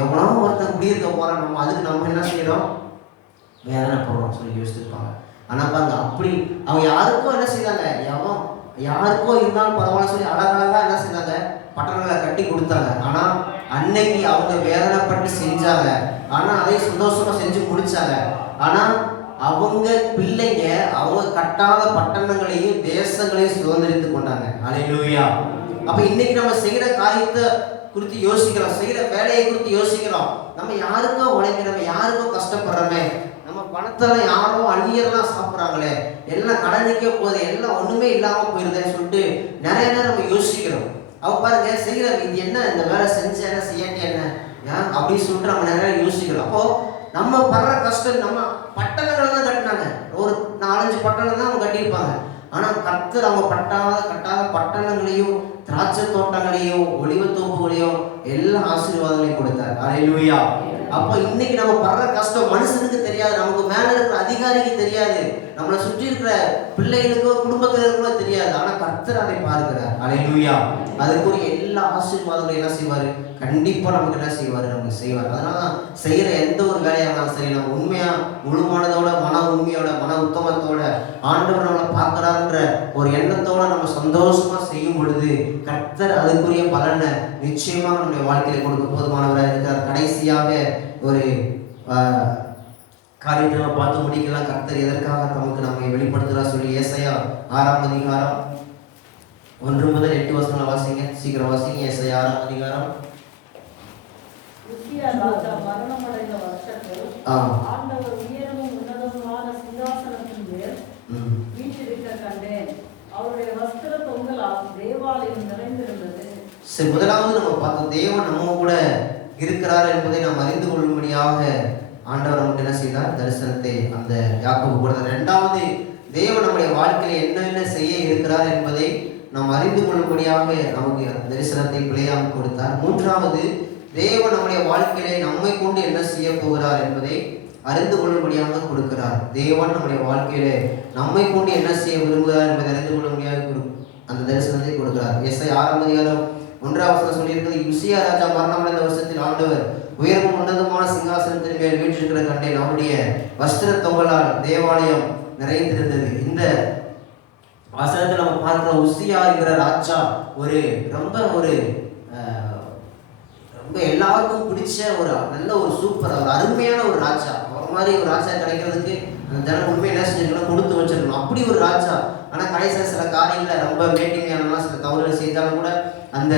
எவ்வளவு ஒருத்தன் குடியிருக்க போறான், நம்ம அதுக்கு நம்ம என்ன செய்யறோம், வேதனை போடுறோம் சொல்லி யோசிச்சிருப்பாங்க. ஆனா பாருங்க, அப்படி அவங்க யாருக்கோ என்ன செய்தாங்க, யாருக்கோ இருந்தாலும் பரவாயில்ல சொல்லி அழகழகா என்ன செய்தாங்க, பட்டணங்களை கட்டி கொடுத்தாங்க. ஆனா அன்னைக்கு அவங்க வேதனைப்பட்டு செஞ்சாங்க, ஆனா அதை சந்தோஷமா செஞ்சு முடிச்சாங்க. ஆனா அவங்க பிள்ளைங்க அவங்க கட்டாத பட்டணங்களையும் தேசங்களையும் சுதந்திரித்து கொண்டாங்க. அல்லேலூயா. அப்ப இன்னைக்கு நம்ம செய்யற காரியத்தை குறித்து யோசிக்கிறோம், செய்யற வேலையை குறித்து யோசிக்கிறோம். நம்ம யாருக்கோ உழைக்கிறோமே, யாருக்கோ கஷ்டப்படுறோமே, நம்ம பணத்தெல்லாம் யாரோ அந்நியர்லாம் சாப்பிட்றாங்களே, எல்லாம் கடனுக்கே போகுது, எல்லாம் ஒண்ணுமே இல்லாம போயிருதுன்னு சொல்லிட்டு நிறைய நேரம் நம்ம யோசிக்கிறோம். அவ பாருங்க, செய்யற இது என்ன, இந்த வேலை செஞ்ச என்ன, செய்யாட்டி என்ன அப்படின்னு சொல்லிட்டு நம்ம நிறைய யோசிக்கிறோம். அப்போ நம்ம படுற கஷ்டம், நம்ம பட்டணங்கள் தான் கட்டினாங்க, ஒரு 4-5 பட்டணம் தான் அவங்க கட்டியிருப்பாங்க. ஆனா கர்த்தர் அவங்க கட்டாத பட்டணங்களையும் திராட்சை தோட்டங்களையும் ஒலிவத்தோப்புகளையும் எல்லா ஆசீர்வாதங்களையும் கொடுத்தார். அல்லேலூயா. அப்போ இன்னைக்கு நம்ம படுற கஷ்டம் மனுஷனுக்கு தெரியாது, நமக்கு மேல இருக்கிற அதிகாரிக்கு தெரியாது, நம்மளை சுற்றி இருக்கிற பிள்ளைகளுக்கோ குடும்பத்தில் இருக்கிறோ தெரியாது. ஆனா கர்த்தர் அதை பார்க்கிறார். அல்லேலூயா. அதுக்குரிய எல்லா ஆசீர்வாதங்களையும் என்ன செய்வாரு, கண்டிப்பா நமக்கு என்ன செய்வாரு, நமக்கு செய்வார். அதனால செய்யற எந்த ஒரு வேலையா இருந்தாலும் சரி, நம்ம உண்மையா முழுமானதோட, மன உண்மையோட, மன உத்தமத்தோட ஆண்டவர் நம்மளை பார்க்கிறார்ன்ற ஒரு எண்ணத்தோட நம்ம சந்தோஷமா செய்யும் பொழுது கர்த்தர் அதுக்குரிய பலனை நிச்சயமா நம்முடைய வாழ்க்கையில கொடுக்க போதுமானவராக இருக்கிறார். கடைசியாக ஒரு காரியத்தை நம்ம பார்த்து முடிக்கலாம். கர்த்தர் எதற்காக நமக்கு நம்மை வெளிப்படுத்துறா சொல்லி ஏசாயா 6ஆம் அதிகாரம் 1 முதல் 8 வசனங்களை வாசிங்க, சீக்கிரம் வாசிங்க. ஏசாயா 6ஆம் அதிகாரம். உசியா ராஜா மரணமடைந்த வருஷத்தில் ஆண்டவர் உயரமும் உன்னதமுமான சிங்காசனத்தின் மேல் வீற்றிருக்க கண்டேன். அவருடைய வஸ்திர தொங்கலால் தேவாலயம் நிறைந்திருந்தது. சரி, முதலாவது நம்ம பார்த்தோம், தேவன் நம்ம கூட இருக்கிறார் என்பதை நாம் அறிந்து கொள்ளும்படியாக ஆண்டவர் நமக்கு என்ன செய்தார்? தரிசனத்தை அந்த யாக்கோபு கொடுத்தார். இரண்டாவது, தேவன் நம்முடைய வாழ்க்கையில என்னென்ன செய்ய இருக்கிறார் என்பதை நாம் அறிந்து கொள்ளும்படியாக நமக்கு தரிசனத்தை பிள்ளையாக கொடுத்தார். மூன்றாவது, தேவன் நம்முடைய வாழ்க்கையிலே நம்மை கொண்டு என்ன செய்ய போகிறார் என்பதை அறிந்து கொள்ளும்படியாக கொடுக்கிறார். தேவன் நம்முடைய வாழ்க்கையிலே நம்மை கொண்டு என்ன செய்ய விரும்புகிறார் என்பதை அறிந்து கொள்ளும்படியாக அந்த தரிசனத்தை கொடுக்கிறார். ஏசாயா 6ஆம் அதிகாரம் 1ஆம் வசனம் சொல்லியிருக்கிறது, உசியா ராஜா மரணமடைந்த வருஷத்தில் ஆண்டவர் உயர்வும் உன்னதமான சிங்காசனத்தின் மேல் வீற்றிருக்கிற கண்டேன். அவருடைய வஸ்திர தொங்கலால் தேவாலயம் நிறைந்திருந்தது. இந்த வசனத்தில் நம்ம பார்க்கிற உசியா என்கிற ராஜா ரொம்ப எல்லாருக்கும் பிடிச்ச ஒரு நல்ல ஒரு சூப்பர் ஒரு அருமையான ஒரு ராஜா. அவர் மாதிரி ஒரு ராஜா கிடைக்கிறதுக்கு அந்த ஜனம் உண்மையை என்ன செஞ்சிருக்கணும்? கொடுத்து வச்சிருக்கணும். அப்படி ஒரு ராஜா. ஆனால் கடைசியில் சில காரியங்களை ரொம்ப மேட்டிங்கான சில தவறுகள் செய்தாலும் கூட அந்த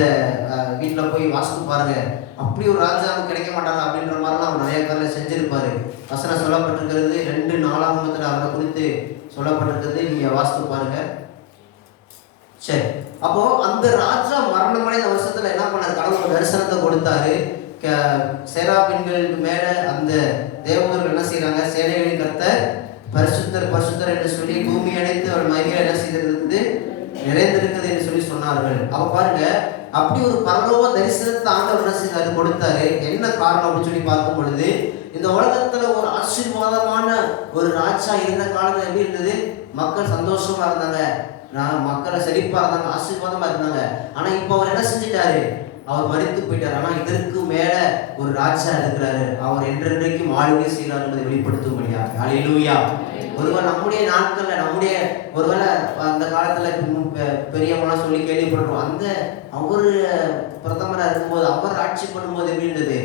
வீட்டில் போய் வாசித்து பாருங்க, அப்படி ஒரு ராஜா கிடைக்க மாட்டாங்க அப்படின்ற மாதிரிலாம் அவர் நிறைய பேரில் செஞ்சிருப்பாரு. வசனம் சொல்லப்பட்டிருக்கிறது 2:4 அவரை குறித்து சொல்லப்பட்டிருக்கிறது. நீங்க வாசித்து பாருங்க. சரி, அப்போ அந்த ராஜா மரணமடைந்த வருஷத்துல என்ன பண்ணார்? கடவுள் தரிசனத்தை கொடுத்தாரு. சேராபீன்களுக்கு மேல அந்த தேவதூதர்கள் என்ன செய்யறாங்க? சேனைகளின் கர்த்தர் பரிசுத்தர் பரிசுத்தர் என்று சொல்லி பூமி அடைத்து அவர் மகிமையில என்ன செய்திருக்கிறது? நிறைந்திருக்குது என்று சொல்லி சொன்னார்கள். அப்ப பாருங்க, அப்படி ஒரு பரலோக தரிசனத்தை ஆண்டவர் என்ன செய்தாரு? கொடுத்தாரு. என்ன காரணம் அப்படின்னு சொல்லி பார்க்கும் பொழுது, இந்த உலகத்துல ஒரு ஆசீர்வாதமான ஒரு ராஜா இருந்த காலத்துல எப்படி இருந்தது? மக்கள் சந்தோஷமா இருந்தாங்க, மக்களை செழிப்பா இருந்தாங்க, ஆசீர்வாதமா இருந்தாங்க. ஆனா இப்ப அவர் என்ன செஞ்சிட்டாரு? அவர் மரித்து போயிட்டார். ஆனா இதற்கு மேல ஒரு ராஜா இருக்கிறாரு. அவர் என்றென்றைக்கும் ஆளுகை செய்கிறார் என்பதை வெளிப்படுத்தும்படியா. ஹல்லேலூயா. ஒருவேளை நம்முடைய நாட்கள்ல ஒருவேளை அந்த காலத்துல பெரியவங்களாம் சொல்லி கேள்விப்படுறோம், அந்த அவர் பிரதமரா இருக்கும்போது அவர் ஆட்சி பண்ணும்போது எப்படி இருந்தது?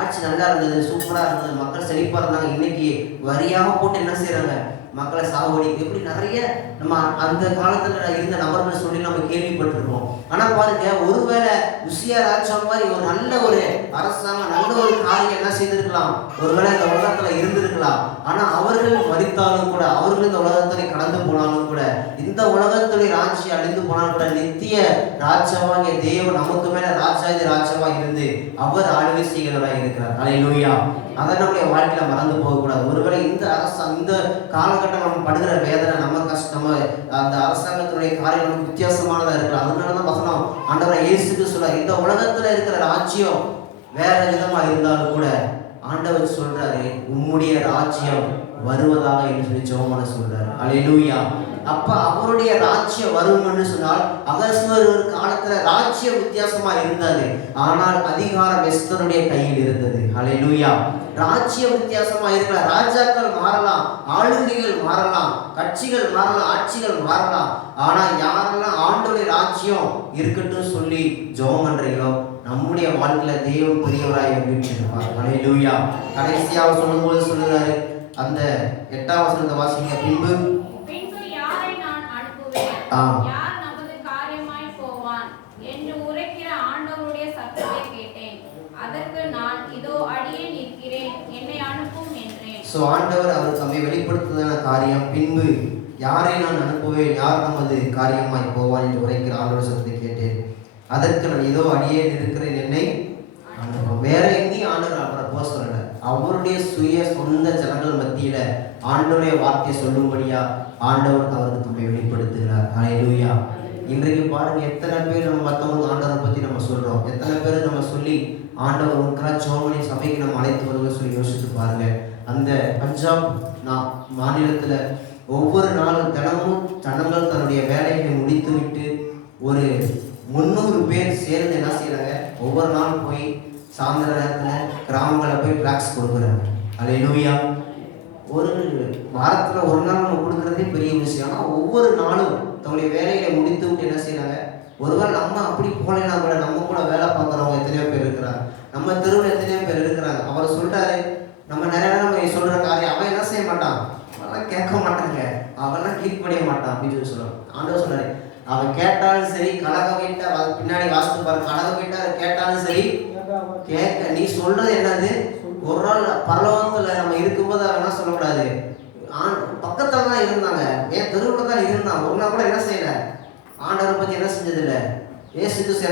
ஆட்சி நல்லா இருந்தது, சூப்பரா இருந்தது, மக்கள் செழிப்பா இருந்தாங்க. இன்னைக்கு வரியாக போட்டு என்ன செய்யறாங்க? மக்களை சாகுபடி. எப்படி நிறைய நம்ம அந்த காலத்துல இருந்த நபர்கள் சொல்லி நம்ம கேள்விப்பட்டிருக்கோம். ஆனா பாருங்க, ஒருவேளை உசியா ராஜா மாதிரி ஒரு நல்ல ஒரு அரசாங்கம், நல்ல ஒரு காரியம் என்ன செய்திருக்கலாம்? ஒருவேளை இந்த உலகத்துல இருந்திருக்கலாம். ஆனா அவர்கள் மரித்தாலும் கூட, அவர்கள் இந்த உலகத்திலே கடந்து போனாலும் கூட, இந்த உலகத்துடைய ராஜ்யம் அழிந்து போனாலும் கூட, நித்திய ராஜாவாகிய தேவன் நமக்கு மேல ராஜாவா இருந்து அவர் ஆளுகை செய்கிறவராக இருக்கிறார். ஹல்லேலூயா. அதை நம்முடைய வாழ்க்கையில மறந்து போகக்கூடாது. ஒருவேளை இந்த இந்த காலகட்டம் நம்ம படுகிற வேதனை, நம்ம கஷ்டம், அந்த அரசாங்கத்தினுடைய காரியம் நமக்கு வித்தியாசமானதா இருக்கலாம். அதனாலதான் வசனம் ஆண்டவரை இயேசுக்கு சொல்றாரு, இந்த உலகத்துல இருக்கிற ராஜ்யம் வேற விதமா இருந்தாலும் கூட ஆண்டவர் சொல்றாரு, உம்முடைய ராஜ்யம் வருவதாக என்று சொல்லி ஜெபமான சொல்றாரு. ஹல்லேலூயா. அப்ப அவருடைய ராஜ்யம் வரும் என்று சொன்னால், அகஸ்வர் ஒரு காலத்துல ராஜ்யம் வித்தியாசமா இருந்தாரு, ஆனால் அதிகாரம் எஸ்தருடைய கையில் இருந்தது. ஹல்லேலூயா. ராஜ்யம் வித்தியாசமா இருக்கலாம், ராஜாக்கள் மாறலாம், ஆளுகைகள் மாறலாம், கட்சிகள் மாறலாம், ஆட்சிகள் மாறலாம். ஆனா யாரெல்லாம் ஆண்டவருடைய ராஜ்யம் இருக்கட்டும் சொல்லி ஜெபம் பண்றீங்களோ, நம்முடைய வாழ்க்கையில தேவன் பெரியவராய் வீற்றிருப்பார். ஹல்லேலூயா. கடைசியாக சொல்லும்போது சொல்லுறாரு, அந்த 8ஆம் வசனத்தை வாசிங்க. பின்பு யாரை நான் அனுப்புவேன்? யார் நமது காரியமாய் போவான் என்று உரைக்கிற ஆண்டவருடைய சத்தத்தை கேட்டேன். அதற்கு நான், இதோ அடியேன் இருக்கிறேன், என்னை அனுப்பும் என்றேன். சோ ஆண்டவர் அவர் தம்மை வெளிப்படுத்துவதான காரியம், பின்பு யாரை நான் அனுப்புவேன், யார் நமது காரியமாய் போவான் என்று உரைக்கிற ஆண்டவருடைய சத்தத்தை கேட்டேன். அதற்கு நான், இதோ அடியேன் இருக்கிறேன், என்னை அனுப்பும். வேற எங்கேயும் ஆண்டவர் அவரை போக சொல்லல. அவருடைய சொந்த ஜனங்கள் மத்தியில ஆண்டவருடைய வார்த்தையை சொல்லும்படியா ஆண்டவர் அவருக்கு தம்மை வெளிப்படுத்துகிறார். ஹல்லேலூயா. இன்றைக்கு பாருங்க, எத்தனை பேர் நம்ம மற்றவங்களுக்கு ஆண்டவரை பத்தி நம்ம சொல்றோம், எத்தனை பேர் நம்ம சொல்லி ஆண்டவர் உங்களுக்கெல்லாம் ஜோமனி சபைக்கு நம்ம அழைத்து வருவோம் சொல்லி யோசித்து பாருங்க. அந்த பஞ்சாப் மாநிலத்துல ஒவ்வொரு நாளும் தினமும் ஜனங்கள் தன்னுடைய வேலையை முடித்து விட்டு ஒரு 300 பேர் சேர்ந்து என்ன செய்யறாங்க? ஒவ்வொரு நாளும் போய் சாயந்தர நேரத்தில் கிராமங்களில் போய் டிராக்ஸ் கொடுக்குறாங்க. ஹல்லேலூயா. ஒரு வாரத்தில் ஒரு நாள் நம்ம கொடுக்குறதே பெரிய விஷயம். ஆனால் ஒவ்வொரு நாளும் தன்னுடைய வேலையை முடித்து விட்டு என்ன செய்யறாங்க? ஒருவேளை நம்ம அப்படி போகலைன்னா கூட நம்ம கூட வேலை பார்க்குறவங்க எத்தனையோ பேர் இருக்கிறாங்க, நம்ம தெருவில் எத்தனையோ பேர் இருக்கிறாங்க. அவர் சொல்றாரு, நம்ம நிறைய நம்ம சொல்ற காரியம் அவன் என்ன செய்ய மாட்டான், அவெல்லாம் கேட்க மாட்டாங்க, அவெல்லாம் கீழ்ப்படிய மாட்டான் அப்படின்னு சொல்லி சொல்லுவாங்க. ஆண்டவர் சொன்னாரு, அவன் கேட்டாலும் சரி, கலக வீட்டை பின்னாடி வாசித்து பாரு, கலக வீட்டை கேட்டாலும் சரி கேட்க. நீ சொல்றது என்னது? ஒரு நாள் பரலோகத்துல நம்ம இருக்கும்போது அவன் என்ன சொல்லக்கூடாது, பக்கத்துல தான் இருந்தாங்க, என் தெருவில் தான் இருந்தான், ஒரு நாள் கூட என்ன செய்யல, ஆண்டவரை பத்தி என்ன செஞ்சதில்லை. ஏசு கிறிஸ்து